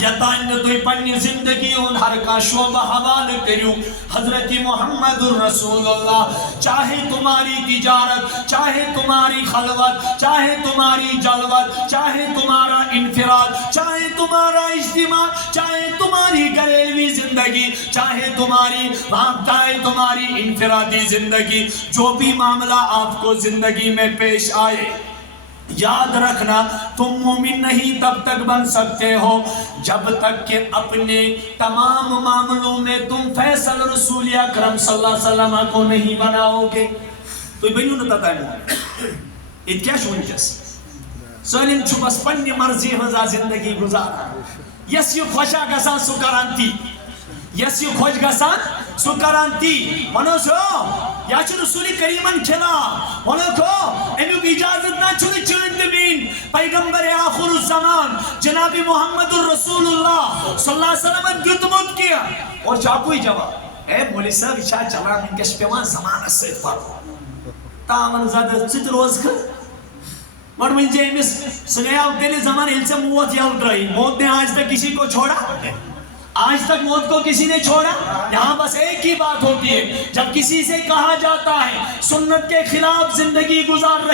یتان تو پنی زندگی ان ہر کا شعبہ حوالے کریو حضرت محمد رسول اللہ. چاہے تمہاری تجارت، چاہے تمہاری خلوت، چاہے تمہاری جلوت، چاہے تمہارا انفراد، چاہے تمہارا اجتماع، چاہے تمہاری گھریلوی زندگی، چاہے تمہاری انفرادی زندگی، جو بھی معاملہ آپ کو زندگی میں پیش آئے، یاد رکھنا تم مومن نہیں تب تک بن سکتے ہو جب تک کہ اپنے تمام معاملوں میں تم فیصل رسول اکرم صلی اللہ علیہ وسلم کو نہیں بناؤ گے. تو بنیو نہ تتا ہے ات کیا شونچس سالم چھو بس پنی مرضی ہزا زندگی گزارا، یس یہ خوشا گسان سو کرانتی، یس یہ خوش گسان سو کرانتی. ونو سو یا چھو رسول کریمن کھلا، ونو کو انہوں کی اجازت نہ چھوڑی چلند بین پیغمبر آخر الزمان جناب محمد رسول اللہ صلی اللہ علیہ وسلم گتمت کیا. اور چاکوئی جواب اے مولی صاحب شاہ چلا من کش پیوان زمان سید فرو تاون زیادہ چت روز کر اور من جیمس سنیاو تیلے زمان ہل سے موت یاو رہی، موت نے آج تک کسی کو چھوڑا، آج تک موت کو کسی نے چھوڑا. یہاں بس ایک ہی بات ہوتی ہے، جب کسی سے کہا جاتا ہے سنت کے خلاف زندگی گزر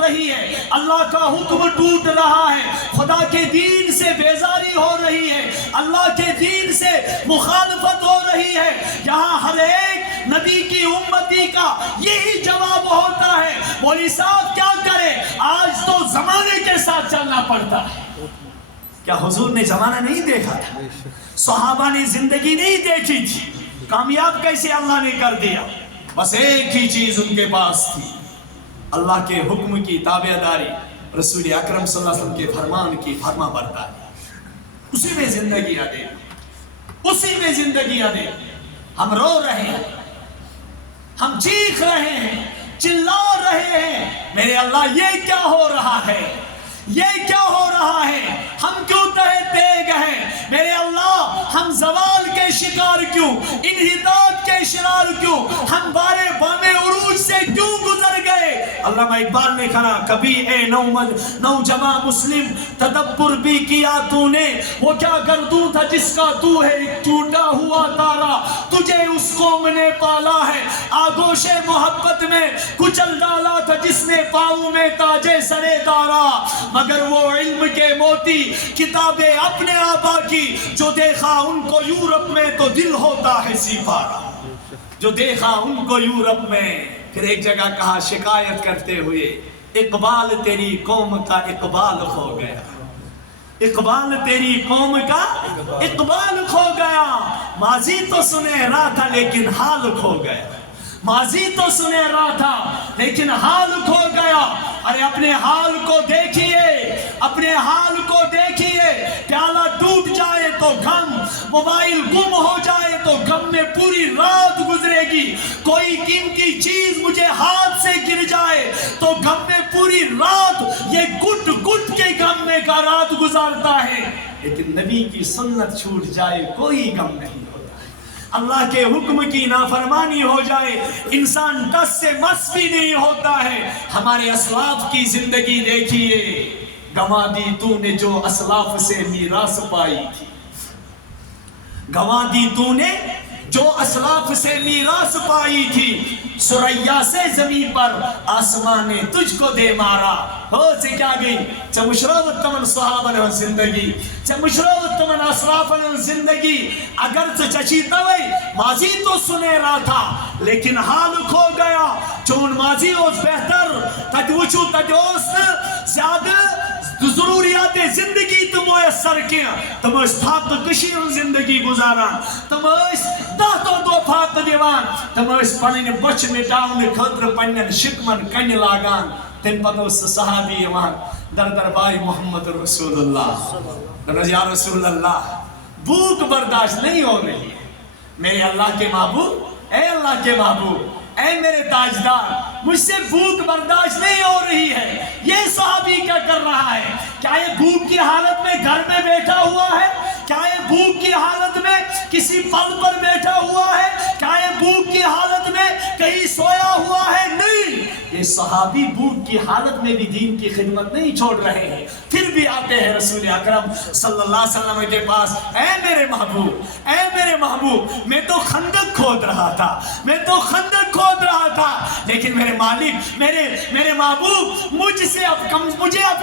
رہی ہے، اللہ کا حکم ٹوٹ رہا ہے، خدا کے دین سے بیزاری ہو رہی ہے، اللہ کے دین سے مخالفت ہو رہی ہے، یہاں ہر ایک نبی کی امتی کا یہی جواب ہوتا ہے مولوی صاحب کیا کرے، آج تو زمانے کے ساتھ چلنا پڑتا ہے. کیا حضور نے زمانہ نہیں دیکھا تھا؟ صحابہ نے زندگی نہیں دیکھی تھی؟ کامیاب کیسے اللہ نے کر دیا؟ بس ایک ہی چیز ان کے پاس تھی، اللہ کے حکم کی تابعداری، رسول اکرم صلی اللہ علیہ وسلم کے فرمان کی فرما برداری. اسی میں زندگی آدے، اسی میں زندگی آدے. ہم رو رہے ہیں، ہم چیخ رہے ہیں، چلا رہے ہیں، میرے اللہ یہ کیا ہو رہا ہے، یہ کیا ہو رہا ہے، ہم کیوں تہے تیگ ہیں، میرے اللہ ہم زوال کے شکار کیوں، انحطاط کے شرار کیوں، ہم بارے بامے عروج سے کیوں گزر گئے. علامہ اقبال نے کہا کبھی اے نوجوان مسلم تدبر بھی کیا تو نے، وہ کیا گردوں تھا جس کا تو ہے ایک ٹوٹا ہوا تارا، تجھے اس قوم نے پالا ہے آگوش محبت میں کچل ڈالا تھا جس نے پاؤں میں تاجے سرے دارا، مگر وہ علم کے موتی کتابیں اپنے آبا کی، جو دیکھا ان کو یورپ میں تو دل ہوتا ہے سپارہ، جو دیکھا ان کو یورپ میں. پھر ایک جگہ کہا شکایت کرتے ہوئے اقبال تیری قوم کا اقبال کھو گیا، اقبال تیری قوم کا اقبال کھو گیا. ماضی تو سنہرا تھا لیکن حال کھو گیا، ماضی تو سنہرا تھا لیکن حال کھو گیا. ارے اپنے حال کو دیکھیے، اپنے حال کو دیکھیے. پیالہ ٹوٹ جائے تو غم، موبائل گم ہو جائے تو غم میں پوری رات گزرے گی، کوئی قیمتی چیز مجھے ہاتھ سے گر جائے تو غم میں پوری رات، یہ گٹ گٹ کے غم میں کا رات گزارتا ہے. لیکن نبی کی سنت چھوٹ جائے کوئی غم نہیں، اللہ کے حکم کی نافرمانی ہو جائے انسان دس سے مس بھی نہیں ہوتا ہے. ہمارے اسلاف کی زندگی دیکھیے، گنوا دی تو نے جو اسلاف سے میراث پائی تھی، گنوا دی تو نے جو اسلاف سے میراث پائی تھی. سریا سے زمین پر آسمان نے تجھ کو دے مارا، ہو سے کیا گئی چمشروت تمن صحابہ نے زندگی، چمشروت تمن اسلاف نے زندگی. اگر تو چچی توئی ماضی تو سنہرا تھا لیکن حال کھو گیا. چون ماضی اس بہتر تج وچو تج اس زیادہ ضروریات زندگی تو میسر کیا، تم اس پھاک کشیر زندگی گزارا، تم اس دہتو دو پھاک دیوان، تم اس پنن بچ مٹاؤن خطر پنن شکمن کن لاگان. تم پتہ اس صحابی وہاں دربار محمد رسول اللہ، یا رسول اللہ بھوک برداشت نہیں ہو رہی ہے، میرے اللہ کے محبوب، اے اللہ کے محبوب، اے میرے تاجدار، مجھ سے بھوک برداشت نہیں ہو رہی ہے. یہ صحابی کیا کر رہا ہے؟ کیا یہ بھوک کی حالت میں گھر میں بیٹھا ہوا ہے؟ کیا یہ بھوک کی حالت میں کسی پل پر بیٹھا ہوا ہے؟ کیا یہ بھوک کی حالت میں کہیں سویا ہوا ہے؟ نہیں، یہ یہ صحابی بھوک کی حالت میں بھی دین کی خدمت نہیں چھوڑ رہے ہیں، پھر بھی آتے ہیں رسول اکرم صلی اللہ علیہ وسلم کے پاس، اے میرے محبوب، اے میرے محبوب، میں تو خندق کھود رہا تھا، میں تو خندق کھود رہا تھا، لیکن میرے مالک، میرے محبوب، مجھے اب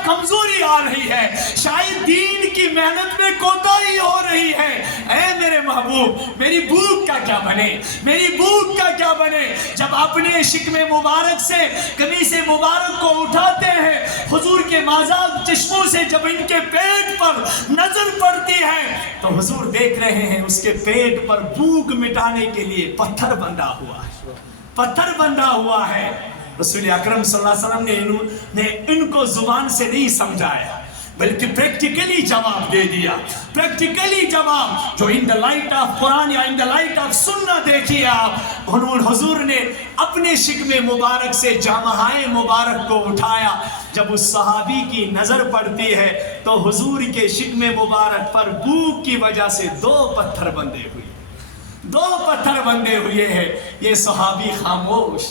کمزوری آ رہی ہے، شاید دین کی محنت میں کوتاہی ہو رہی ہے، اے میرے محبوب، میری بھوک کا کیا بنے، میری بھوک کا کیا بنے؟ جب اپنے شکم مبارک سے قمیص مبارک کو اٹھاتے ہیں، حضور کے مازاد چشموں سے جب ان کے پیٹ پر نظر پڑتی ہے تو حضور دیکھ رہے ہیں اس کے پیٹ پر بھوک مٹانے کے لیے پتھر بندھا ہوا ہے، پتھر بندھا ہوا ہے۔ رسول اکرم صلی اللہ علیہ وسلم نے ان کو زبان سے نہیں سمجھایا بلکہ پریکٹیکلی جواب دے دیا، پریکٹیکلی جواب، جو ان دا لائٹ آف قرآن یا ان دا لائٹ آف سننا دیکھیے آپ، حضور نے اپنے شکم مبارک سے جامہائے مبارک کو اٹھایا، جب اس صحابی کی نظر پڑتی ہے تو حضور کے شکم مبارک پر بھوک کی وجہ سے 2 پتھر بندھے ہوئے، 2 پتھر بندھے ہوئے ہیں۔ یہ صحابی خاموش،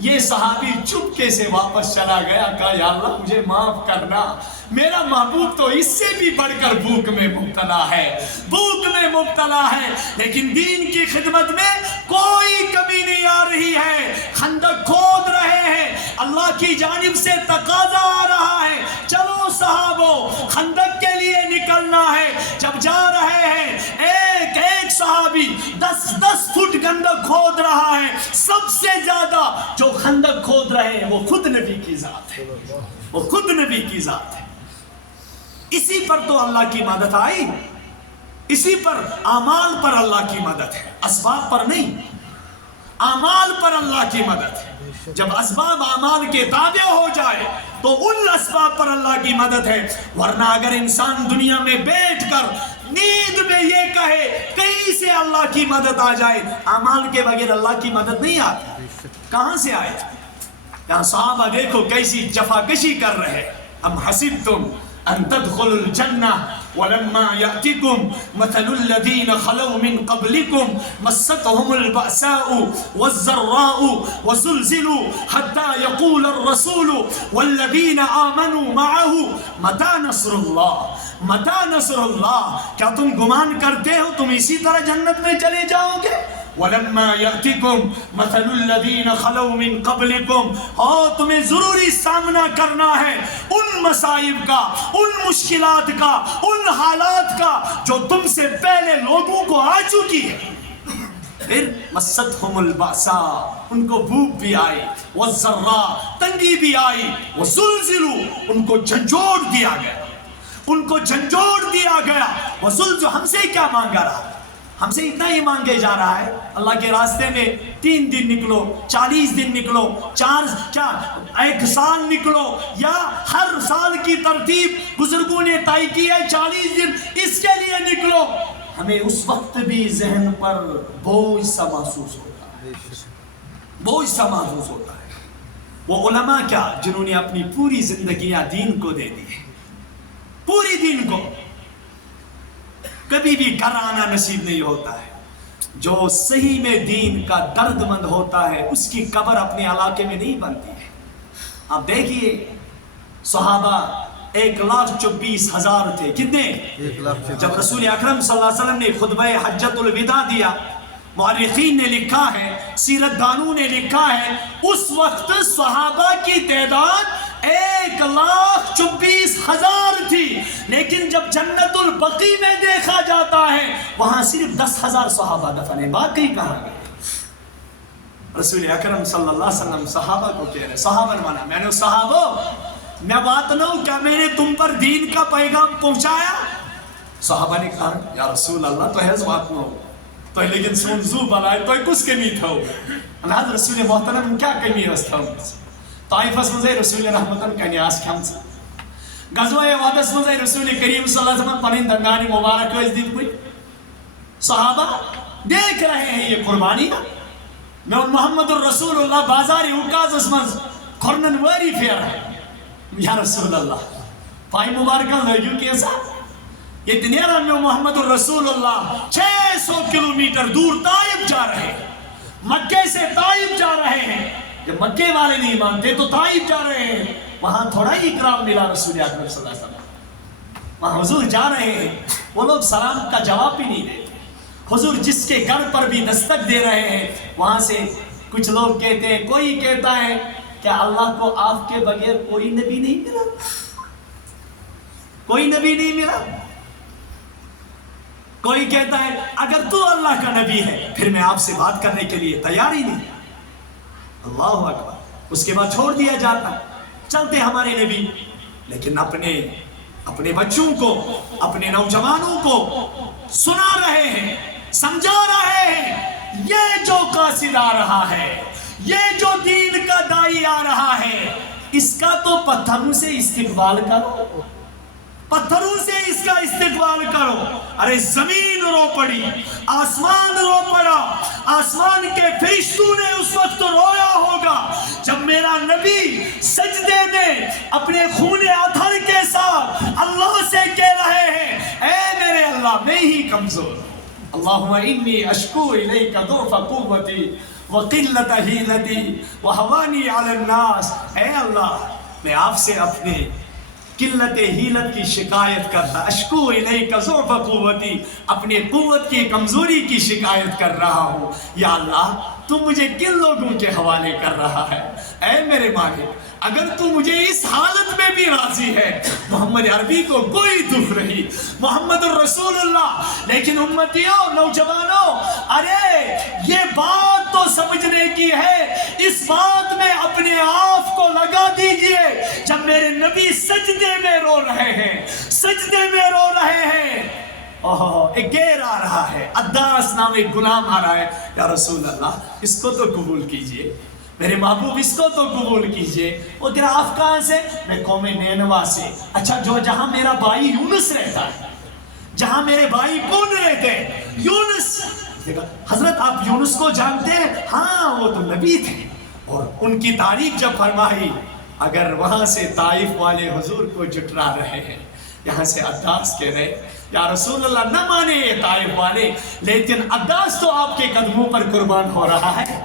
یہ صحابی چپکے سے واپس چلا گیا، کہا یا اللہ مجھے معاف کرنا، میرا محبوب تو اس سے بھی بڑھ کر بھوک میں مبتلا ہے، بھوک میں مبتلا ہے، لیکن دین کی خدمت میں کوئی کمی نہیں آ رہی ہے، خندق کھود رہے ہیں، اللہ کی جانب سے تقاضا آ رہا ہے، چلو صحابو خندق کے لیے نکلنا ہے۔ جب جا رہے ہیں، ایک ایک صحابی 10 فٹ خندق کھود رہا ہے، سب سے زیادہ جو خندق کھود رہے ہیں وہ خود نبی کی ذات ہے، وہ خود نبی کی ذات ہے۔ اسی پر تو اللہ کی مدد آئی، اسی پر اعمال پر اللہ کی مدد ہے، اسباب پر نہیں، اعمال پر اللہ کی مدد ہے۔ جب اسباب اعمال کے تابع ہو جائے تو ان اسباب پر اللہ کی مدد ہے، ورنہ اگر انسان دنیا میں بیٹھ کر نیند میں یہ کہے کہیں سے اللہ کی مدد آ جائے، اعمال کے بغیر اللہ کی مدد نہیں آتی، کہاں سے آئے؟ یہاں صحابہ دیکھو کیسی جفاکشی کر رہے، ام حسبتم ان تدخلوا الجنہ ولما یأتکم مثل الذین خلوا من قبلکم مستهم البأساء والضراء وزلزلوا حتى يقول الرسول والذین آمنوا معه متى نصر اللہ، متى نصر اللہ۔ کیا تم گمان کرتے ہو تم اسی طرح جنت میں چلے جاؤ گے؟ وَلَمَّا يَأْتِكُمْ مَثَلُ الَّذِينَ خَلَوْا مِن قَبْلِكُمْ، اور تمہیں ضروری سامنا کرنا ہے ان مصائب کا، ان مشکلات کا، ان حالات کا جو تم سے پہلے لوگوں کو آ چکی ہے۔ پھر مَسَّتْهُمُ الْبَأْسَاءُ، ان کو بھوک بھی آئی، وَالضَّرَّاءُ تنگی بھی آئی، وَزُلْزِلُوا ان کو جھنجھوڑ دیا گیا، ان کو جھنجھوڑ دیا گیا۔ وَزُلْزِلُوا ہم سے کیا مانگا رہا ہے؟ ہم سے اتنا ہی مانگے جا رہا ہے، اللہ کے راستے میں 3 دن نکلو، 40 دن نکلو، 1 سال نکلو، یا ہر سال کی ترتیب بزرگوں نے طے کی ہے 40 دن اس کے لیے نکلو، ہمیں اس وقت بھی ذہن پر بوجھ سا محسوس ہوتا ہے، بوجھ سا محسوس ہوتا ہے۔ وہ علماء کیا جنہوں نے اپنی پوری زندگیاں دین کو دے دی، پوری دین کو، کبھی بھی گھر آنا نصیب نہیں ہوتا ہے۔ جو صحیح میں دین کا درد مند ہوتا ہے اس کی قبر اپنے علاقے میں نہیں بنتی ہے۔ آپ دیکھیے صحابہ 1,24,000 تھے، کتنے؟ جب رسول اکرم صلی اللہ علیہ وسلم نے خطبہ حجۃ الوداع دیا، مورخین نے لکھا ہے، سیرت دانوں نے لکھا ہے، اس وقت صحابہ کی تعداد 1,24,000 تھی، لیکن جب جنت البقیع میں دیکھا جاتا ہے وہاں صرف 10,000 صحابہ دفن ہیں، باقی کہاں گئے؟ رسول اکرم صلی اللہ علیہ وسلم صحابہ کو کہہ رہے، صحابہ مانا میں نے صحابہ میں بات نہ ہوں، کیا میں نے تم پر دین کا پیغام پہنچایا؟ صحابہ نے کہا یا رسول اللہ تو ہے بات نہ ہو تو ہے، لیکن سون زو بلائے تو کس کمی تھا ہو اللہ رسول محترم کیا کمی ہے؟ طائفس مزے رسول رحمتن کنیاس کھمس غزوہ احد مزے رسول کریم صلی اللہ علیہ وسلم پنن دندان مبارک اس دن کوئی صحابہ دیکھ رہے ہیں یہ قربانی میں محمد الرسول اللہ بازار اوکاز اسمز کھرنن واری پھیر ہے یا رسول اللہ پائی مبارکہ لگیو کیسا یہ دنیا میں محمد الرسول اللہ 600 کلومیٹر دور طائف جا رہے ہیں، مکہ سے طائف جا رہے ہیں، جب مکے والے نہیں مانتے تو طائف جا رہے ہیں، وہاں تھوڑا ہی اکرام ملا رسول اکرم صلی اللہ علیہ وسلم، وہاں حضور جا رہے ہیں، وہ لوگ سلام کا جواب بھی نہیں دیتے۔ حضور جس کے گھر پر بھی دستک دے رہے ہیں، وہاں سے کچھ لوگ کہتے ہیں، کوئی کہتا ہے کیا اللہ کو آپ کے بغیر کوئی نبی نہیں ملا؟ کوئی نبی نہیں ملا؟ کوئی کہتا ہے اگر تو اللہ کا نبی ہے پھر میں آپ سے بات کرنے کے لیے تیار ہی نہیں۔ اللہ اکبر۔ اس کے بعد چھوڑ دیا جاتا، چلتے ہمارے نبی، لیکن اپنے بچوں کو، اپنے نوجوانوں کو سنا رہے ہیں، سمجھا رہے ہیں، یہ جو قاصد آ رہا ہے، یہ جو دین کا دائی آ رہا ہے، اس کا تو پتھروں سے استقبال کرو، پتھروں سے اس کا استقبال کرو۔ ارے زمین رو پڑی، آسمان رو پڑا، آسمان کے فرشتوں نے اس وقت رویا ہوگا جب میرا نبی سجدے میں اپنے خون اطہر کے ساتھ اللہ سے کہہ رہے ہیں، اے میرے اللہ میں ہی کمزور ہوں، اللہم انی اشکو الیک ضعف قوتی وقلت حیلتی وہوانی علی الناس۔ اے اللہ میں آپ سے اپنے قلت حیلت کی شکایت کرتا، اشکو الیک ضعف قوتی، اپنی قوت کی کمزوری کی شکایت کر رہا ہوں۔ یا اللہ تو مجھے کن لوگوں کے حوالے کر رہا ہے؟ اے میرے مالک اگر تو مجھے اس حالت میں بھی راضی ہے، محمد عربی کو کوئی دکھ نہیں، محمد الرسول اللہ، لیکن امتیوں، نوجوانوں، ارے یہ بات تو سمجھنے کی ہے، اس بات میں اپنے آپ کو لگا دیجئے جب میرے نبی سجدے میں رو رہے ہیں، سجدے میں رو رہے ہیں، ایک غیر آ رہا ہے، عداس نام ایک غلام آ رہا ہے، یا رسول اللہ اس کو تو قبول کیجئے، میرے محبوب اس کو تو قبول کیجئے۔ وہ کہہ رہا آپ کہاں سے؟ میں قوم نینوا سے۔ اچھا جہاں میرا بھائی یونس رہتا ہے، جہاں میرے بھائی کون رہتے ہیں؟ یونس۔ حضرت آپ یونس کو جانتے ہیں؟ ہاں وہ تو نبی تھے، اور ان کی تعریف جب فرمائی، اگر وہاں سے طائف والے حضور کو جٹرا رہے ہیں، یہاں سے عداس کہہ رہے، یا رسول اللہ نہ مانے یہ طائف والے، لیکن عداس تو آپ کے قدموں پر قربان ہو رہا ہے،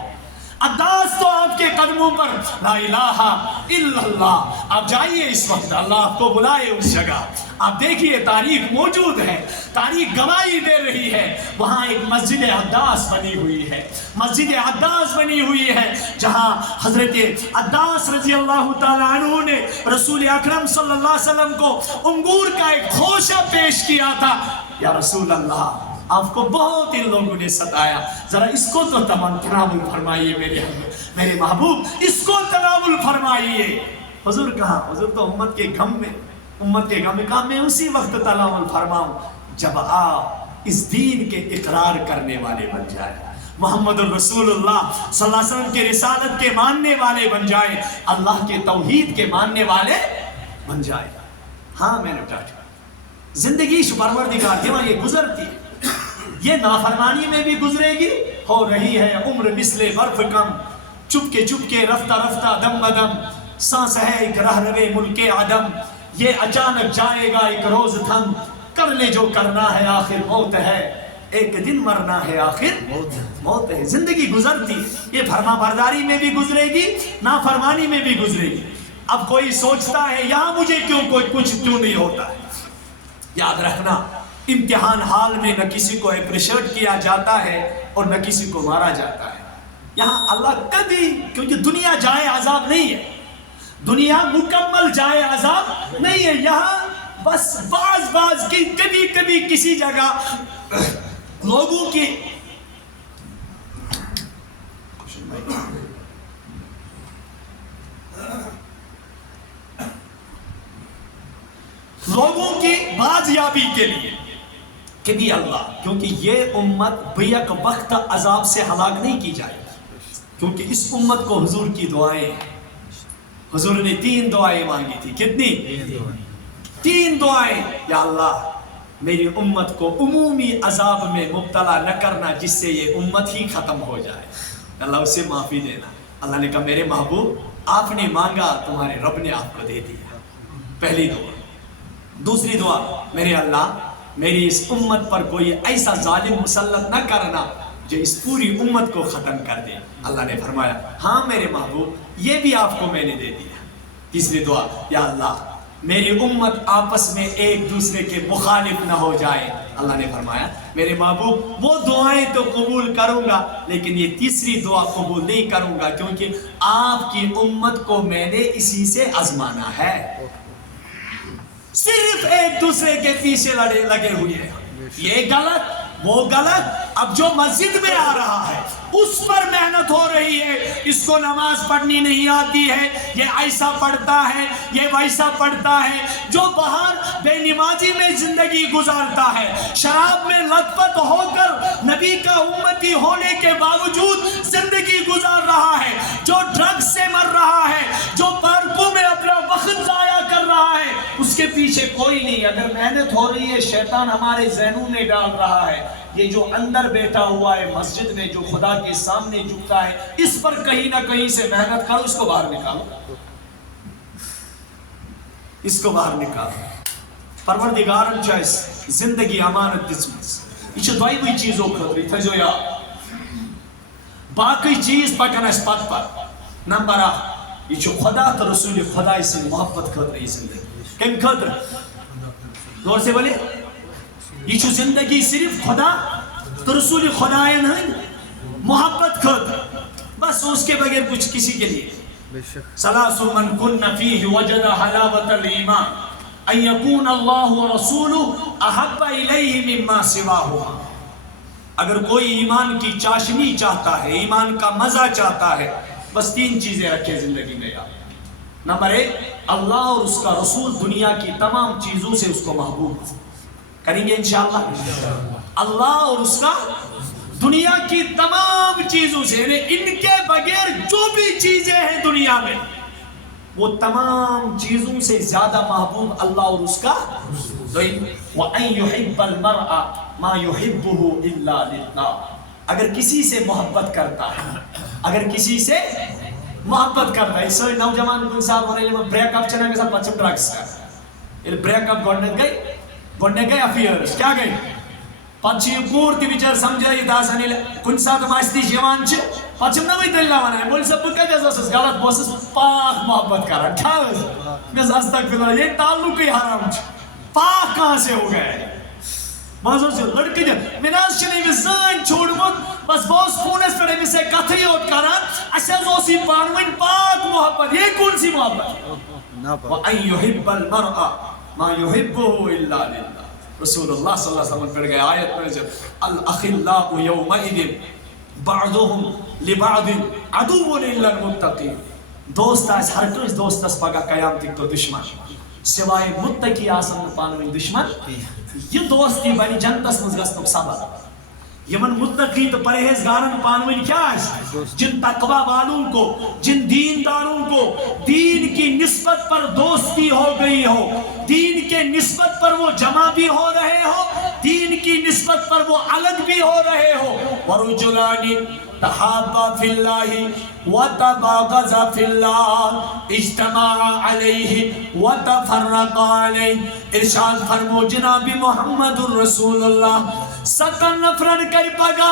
عداس تو آپ کے قدموں پر، لا الہ الا اللہ۔ آپ جائیے اس وقت، اللہ آپ کو بلائے اس جگہ، آپ دیکھیے تاریخ موجود ہے، تاریخ گواہی دے رہی ہے، وہاں ایک مسجد عداس بنی ہوئی ہے، مسجد عداس بنی ہوئی ہے، جہاں حضرت عداس رضی اللہ تعالیٰ عنہ نے رسول اکرم صلی اللہ علیہ وسلم کو انگور کا ایک خوشہ پیش کیا تھا۔ یا رسول اللہ آپ کو بہت ان لوگوں نے ستایا، ذرا اس کو تو تناول فرمائیے میرے محبوب، اس کو تناول فرمائیے۔ حضور کہاں؟ حضور تو امت کے غم میں، امت کے غم کا میں اسی وقت تناول فرماؤں جب آپ اس دین کے اقرار کرنے والے بن جائیں، محمد الرسول اللہ صلی اللہ علیہ وسلم کے رسالت کے ماننے والے بن جائیں، اللہ کے توحید کے ماننے والے بن جائیں۔ ہاں میں نے کہا زندگی پروردگار دیوا یہ گزرتی ہے، یہ نافرمانی میں بھی گزرے گی، ہو رہی ہے عمر مثل برف کم، چپکے چپکے رفتہ رفتہ دم بدم، سانس ہے ایک رہ روے ملک عدم، یہ اچانک جائے گا ایک روز تھم، کر لے جو کرنا ہے آخر موت ہے، ایک دن مرنا ہے آخر موت ہے۔ زندگی گزرتی ہے، یہ فرما برداری میں بھی گزرے گی، نافرمانی میں بھی گزرے گی۔ اب کوئی سوچتا ہے یہاں مجھے کچھ کیوں نہیں ہوتا ہے، یاد رکھنا امتحان حال میں نہ کسی کو اپریشیٹ کیا جاتا ہے اور نہ کسی کو مارا جاتا ہے، یہاں اللہ کبھی، کیونکہ دنیا جائے عذاب نہیں ہے، دنیا مکمل جائے عذاب نہیں ہے، یہاں بس بعض کی کبھی کسی جگہ لوگوں کی بازیابی کے لیے کہ بھی اللہ، کیونکہ یہ امت بیک وقت عذاب سے ہلاک نہیں کی جائے، کیونکہ اس امت کو حضور کی دعائیں، حضور نے 3 دعائیں مانگی تھی، کتنی؟ 3 دعائیں، یا اللہ میری امت کو عمومی عذاب میں مبتلا نہ کرنا جس سے یہ امت ہی ختم ہو جائے، اللہ اسے معافی دینا۔ اللہ نے کہا میرے محبوب آپ نے مانگا، تمہارے رب نے آپ کو دے دیا، پہلی دعا۔ دوسری دعا، میرے اللہ میری اس امت پر کوئی ایسا ظالم مسلط نہ کرنا جو اس پوری امت کو ختم کر دے. اللہ نے فرمایا ہاں میرے محبوب یہ بھی آپ کو میں نے دے دیا. تیسری دعا یا اللہ میری امت آپس میں ایک دوسرے کے مخالف نہ ہو جائے. اللہ نے فرمایا میرے محبوب وہ دعائیں تو قبول کروں گا لیکن یہ تیسری دعا قبول نہیں کروں گا کیونکہ آپ کی امت کو میں نے اسی سے آزمانا ہے. صرف ایک دوسرے کے پیچھے لگے ہوئے ہیں. یہ غلط وہ غلط. اب جو مسجد میں آ رہا ہے اس پر محنت ہو رہی ہے, اس کو نماز پڑھنی نہیں آتی ہے, یہ ایسا پڑھتا ہے یہ ویسا پڑھتا ہے, جو باہر بے نمازی میں زندگی گزارتا ہے, شراب میں لت پت ہو کر نبی کا امتی ہونے کے باوجود زندگی گزار رہا ہے, جو ڈرگز سے مر رہا ہے, جو پارکوں میں اپنا وقت ضائع کر رہا ہے, اس کے پیچھے کوئی نہیں. اگر محنت ہو رہی ہے شیطان ہمارے ذہنوں میں ڈال رہا ہے یہ جو اندر بیٹھا ہوا ہے مسجد میں جو خدا کے سامنے جھکتا ہے اس پر کہیں نہ کہیں سے محنت کرو, اس کو باہر نکالو, اس کو باہر نکالو. پروردگارن چھ زندگی امانت دژمٕژ. یہ چھ دۄیوٕے چیزو خٲطرٕ تھٲیزو یاد. باقی چیز پکن اس پت پر. نمبر 1 یہ چھ خدا تو رسول خدا سے محبت خاطر یہ زندگی. کم خاطر؟ زور سے بولے. یہ چھ زندگی صرف خدا تو رسول خدایان ہند محبت خاطر, بس اس کے بغیر کچھ کسی کے لیے. ثلاث من کن فیہ وجد حلاوۃ الایمان ان یکون اللہ ورسولہ احب الیہ مما سواہما. اگر کوئی ایمان کی چاشنی چاہتا ہے, ایمان کا مزہ چاہتا ہے, بس 3 چیزیں رکھے زندگی میں یاد. نمبر 1 اللہ اور اس کا رسول دنیا کی تمام چیزوں سے اس کو محبوب کریں گے انشاءاللہ. اللہ اور اس کا دنیا کی تمام چیزوں سے, یعنی ان کے بغیر جو بھی چیزیں ہیں دنیا میں وہ تمام چیزوں سے زیادہ محبوب اللہ اور اس کا. وَأَن يُحِبَّ الْمَرْءَ مَا يُحِبُّهُ إِلَّا لِلَّهِ. اگر کسی سے محبت کرتا ہے, اگر کسی سے محبت کرتا ہے, اس سے نوجوان کو انسان ہونے لئے بریک اپ چنہ کے ساتھ پچھم ڈرگس کا. یہ بریک اپ گوڑنے گئی افیئرس کیا گئی پچھ یہ پور تی بچار سمجھا یہ داسانی کن ساتھ ماستی جیوان چھ پچھم نہ بھی دلنا وانا ہے. بولی سب بکا جیسا سس غلط بوسس پاک محبت کر رہا کیا ویسا میں استغفر یہ تعلق ہی حرام چھ. پاک کہاں سے ہو گئے بازو سے لڑکی جا مناز چنے میں زین چھوڑ مد بس باس فونس پر میں سے کتھری ہوت کران اسے دوسی پانوین پاک محبت. یہ کون سی محبت؟ وَأَن يُحِبَّ الْمَرْءَ مَا يُحِبُّهُ إِلَّا لِلَّهِ. رسول اللہ صلی اللہ علیہ وسلم پڑھ گئے آیت میں جب الْأَخِلَّاءُ يَوْمَئِذٍ بَعْضُهُمْ لِبَعْضٍ عَدُوٌّ إِلَّا الْمُتَّقِينَ. دوست آس ہر کس دوست اس پگا قیامت تو دشمن سوائے متقی آسن پانوین دشمن. یہ دوستی بنی جنتس مز گژھنُک سبب. یمن متقی تو پرہیزگارن پانوین کیا ہے؟ جن تقوی والوں کو, جن دینداروں کو دین کی نسبت پر دوستی ہو گئی ہو, دین کے نسبت پر وہ جمع بھی ہو رہے ہو, دین کی نسبت پر وہ الگ بھی ہو رہے ہو. وَرُجُلَانِ تَحَابَّا فِي اللَّهِ وَتَبَاغَضَا فِي اللَّهِ اجْتَمَعَا عَلَيْهِ وَتَفَرَّقَا عَلَيْهِ. ارشاد فرمو جناب محمد الرسول اللہ 7 نفرن کئی پگا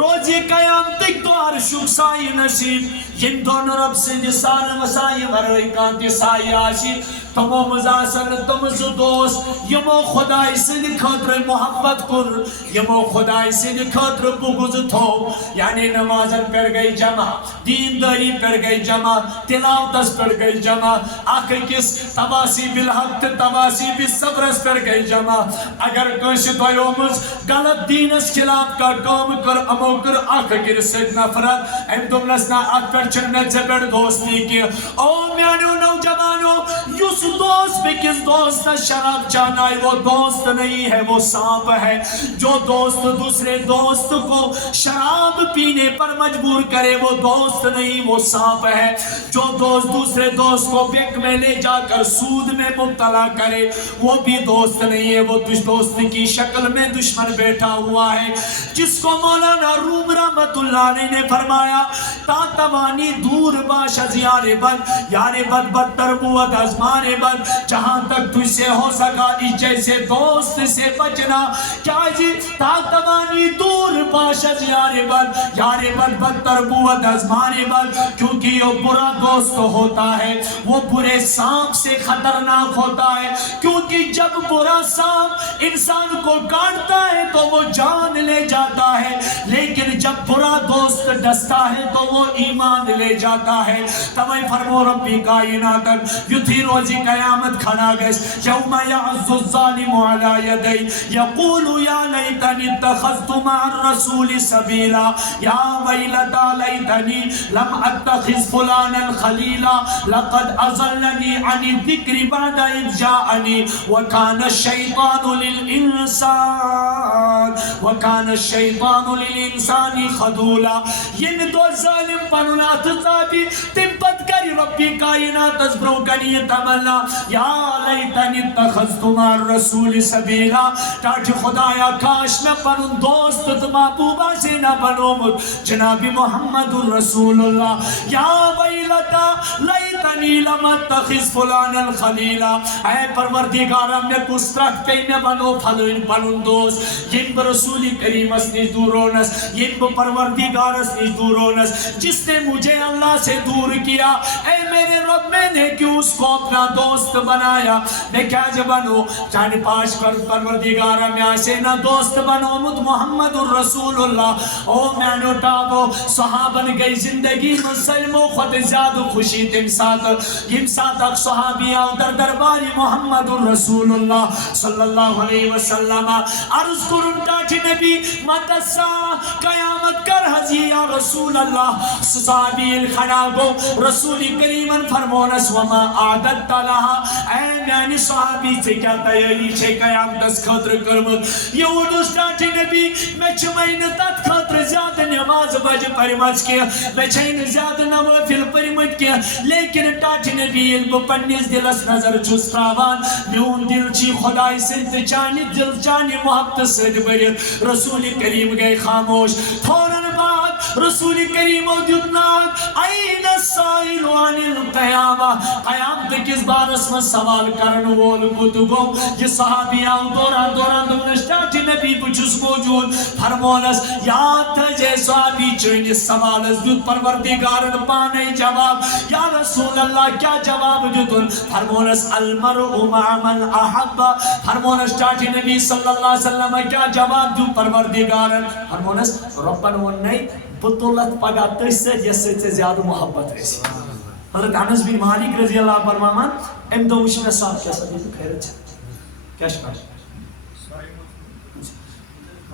روزی قیامتک تو عرشک سائی نصیب. جن دون رب سنج سان وسائی ورئی کانتی سائی آشی تمو مزاسن تم زو دوست یمو خدای سنج خطر محبت کر, یمو خدای سنج خطر بغض تھو. یعنی نمازن پر گئی جمع, دینداری پر گئی جمع, تلاوتس پر گئی جمع, آخر کس تواسی بالحق تواسی بالصبرس پر گئی جمع. اگر کوئی دویومز غلط دینس خلاف کا کام کر امو کر آخر کر سید نفرت ام تم لسنا ات پر چنت سے بڑھ دوستی کی. او میانو نوجوانو یس دوست بکس دوست شراب چانائی وہ دوست نہیں ہے, وہ سانپ ہے. جو دوست دوسرے دوست کو شراب پینے پر مجبور کرے وہ دوست نہیں وہ سانپ ہے. جو دوست دوسرے دوست کو بینک میں لے جا کر سود میں مبتلا کرے وہ بھی دوست نہیں ہے, وہ دوست کی شکل میں دشمن بیٹھا ہوا ہے. جس کو مولانا روم رحمت اللہ علیہ نے فرمایا تا توانی دور باش از یار بد, یار بد بدتر بود از مار بد. جہاں تک تجھ سے ہو سکا اس جیسے دوست سے بچنا. کیا جی تا توانی دور باش از یار بد, یار بد بدتر بود از مار بد. کیونکہ یہ برا دوست ہوتا ہے وہ برے سانپ سے خطرناک ہوتا ہے, کیونکہ جب برا سانپ انسان کو کاٹتا ہے تو وہ جان لے جاتا ہے, لیکن جب برا دوست ڈستا ہے تو وہ ایمان لے جاتا ہے. تمہیں فرمو ربی کائنات یتھی روزی قیامت کھڑا گئس یوم یعز الظالم علی یدی یقول یا لیتنی اتخذت مع الرسول سبیلا یا ویلتا لیتنی لم اتخذ فلانا خلیلا لقد اضلنی عن الذکر بعد اذ جاءنی وکان الشیطان للانسان خذولا. ین دو ظالم پنونات ثابی تبت کری ربی کائنات از برو کنی تمنا یا لیتنی اتخذت مع الرسول سبیلا. تاج خدایا کاش میں پنون دوست محبوبہ سے نہ بنومت جناب محمد رسول اللہ. یا ویلتا لیتنی لم اتخذ فلانا خلیلا. اے پروردگارا میں کسترک پہ میں بنو پنون دوست یم برسول کریم اس نیز دورونس, یم پروردگار اس نیز دورونس جس نے مجھے اللہ سے دور کیا. اے میرے رب میں نے کیوں اس کو اپنا دوست بنایا, میں کیا جب بنو چاہنے پاش کر پروردگارا میں آسے نہ دوست بنو مد محمد الرسول اللہ. او میں نوٹابو صحابن گئی زندگی مسلم و خود زیادہ خوشی تم ساتھ اک صحابی آو در درباری محمد الرسول اللہ صلی اللہ علیہ وسلم عرض کرن کاٹھی نبی مدسا قیامت کر حضی یا رسول اللہ. صحابی الخڑا گو رسول کریمن فرمونس وما عادت لہا, اے میانی صحابی سے کیا تیاری چھے قیامت اس خطر کرمت. یہ اردوس کاٹھی نبی میں چھمین تت خطر زیادہ نماز بج پرمچ کیا, میں چھین زیادہ نوافل پرمچ کیا, لیکن کاٹھی نبی علم پنیس دلس نظر چستراوان میون دل چی خدای سنت چانی دل چانی محبت سد برید. رسول کریم گئے خاموش. فوراً بعد رسول کریم دیتناک این السائل عن القیامہ, قیامت کس بارس میں سوال کرن وول بودگو. یہ صحابی آن دوران دونشتاٹی نبی بچس موجود فرمونس یاد تجھے صحابی چینس سوالس دیت پروردگارن پانے جواب. یا رسول اللہ کیا جواب دیتن؟ فرمونس المرء مع من احب. فرمونس ٹاٹی نبی صلی اللہ علیہ وسلم کیا جواب دیت پروردگارن؟ فرمونس ربن ونئی بطولت پگا تشت جس سے زیادہ محبت ہے. حضرت انس بن مالک رضی اللہ فرمامان ام دو وش میں صاحب کیا سبیل خیرت ہے کیا شکر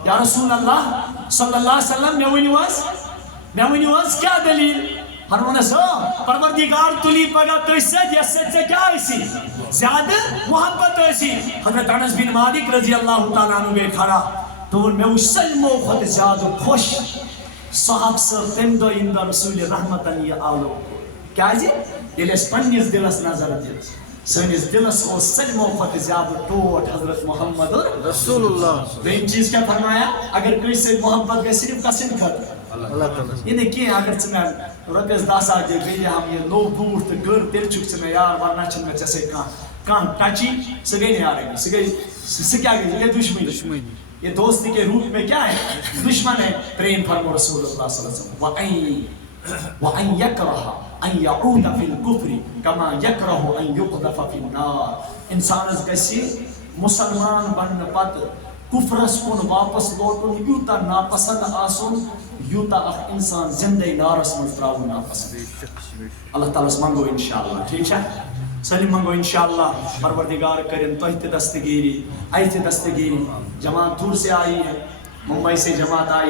یا رسول اللہ صلی اللہ علیہ وسلم میں ونیواز کیا دلیل؟ فرمونس پروردگار تلی پگا تشت جس سے کیا ایسی زیادہ محبت ایسی. حضرت انس بن مالک رضی اللہ تعالیٰ عنہ بے کھڑا تو میں اس سلم و خود زیادہ خوش صحاب سر تم دو اندہ رسول رحمتاً یہ آلو. کیا جی؟ یہ اس پنیس دلس نظر دلس سنیس دلس ہو سلم و خود زیادہ ٹوٹ حضرت محمد رسول اللہ. بین چیز کیا فرمایا؟ اگر کوئی سے محبت گئے صرف کسن خطر یہ دیکھیں اگر چمیں ربیز داسا جے گئی ہم یہ نو بوٹ گر دل چک چمیں یار ورنہ چمیں جیسے کان ٹچی سگئی نہیں آ رہی سگئی کیا گئی یہ دشمنی یہ دوستی کے روپ میں کیا ہے؟ دشمن ہے. پریم فرمو رسول اللہ صلی اللہ علیہ وسلم وَأَن يَكْرَهَ أَن يَعُودَ فِي الْكُفْرِ كَمَا يَكْرَهُ أَن يُقْذَفَ فِي النَّارِ. انسان از گسی مسلمان بن پت کفرس کن واپس لوٹن یوتا ناپسند آسن یوتا اخ انسان زندہ نارس من تراؤن ناپسند. اللہ تعالیٰ منگو انشاءاللہ ٹھیک ہے سلیم منگو انشاءاللہ پروردگار کریں تو دستگیری ایت دستگیری. جماعت دور سے آئی ہے, ممبئی سے جماعت آئی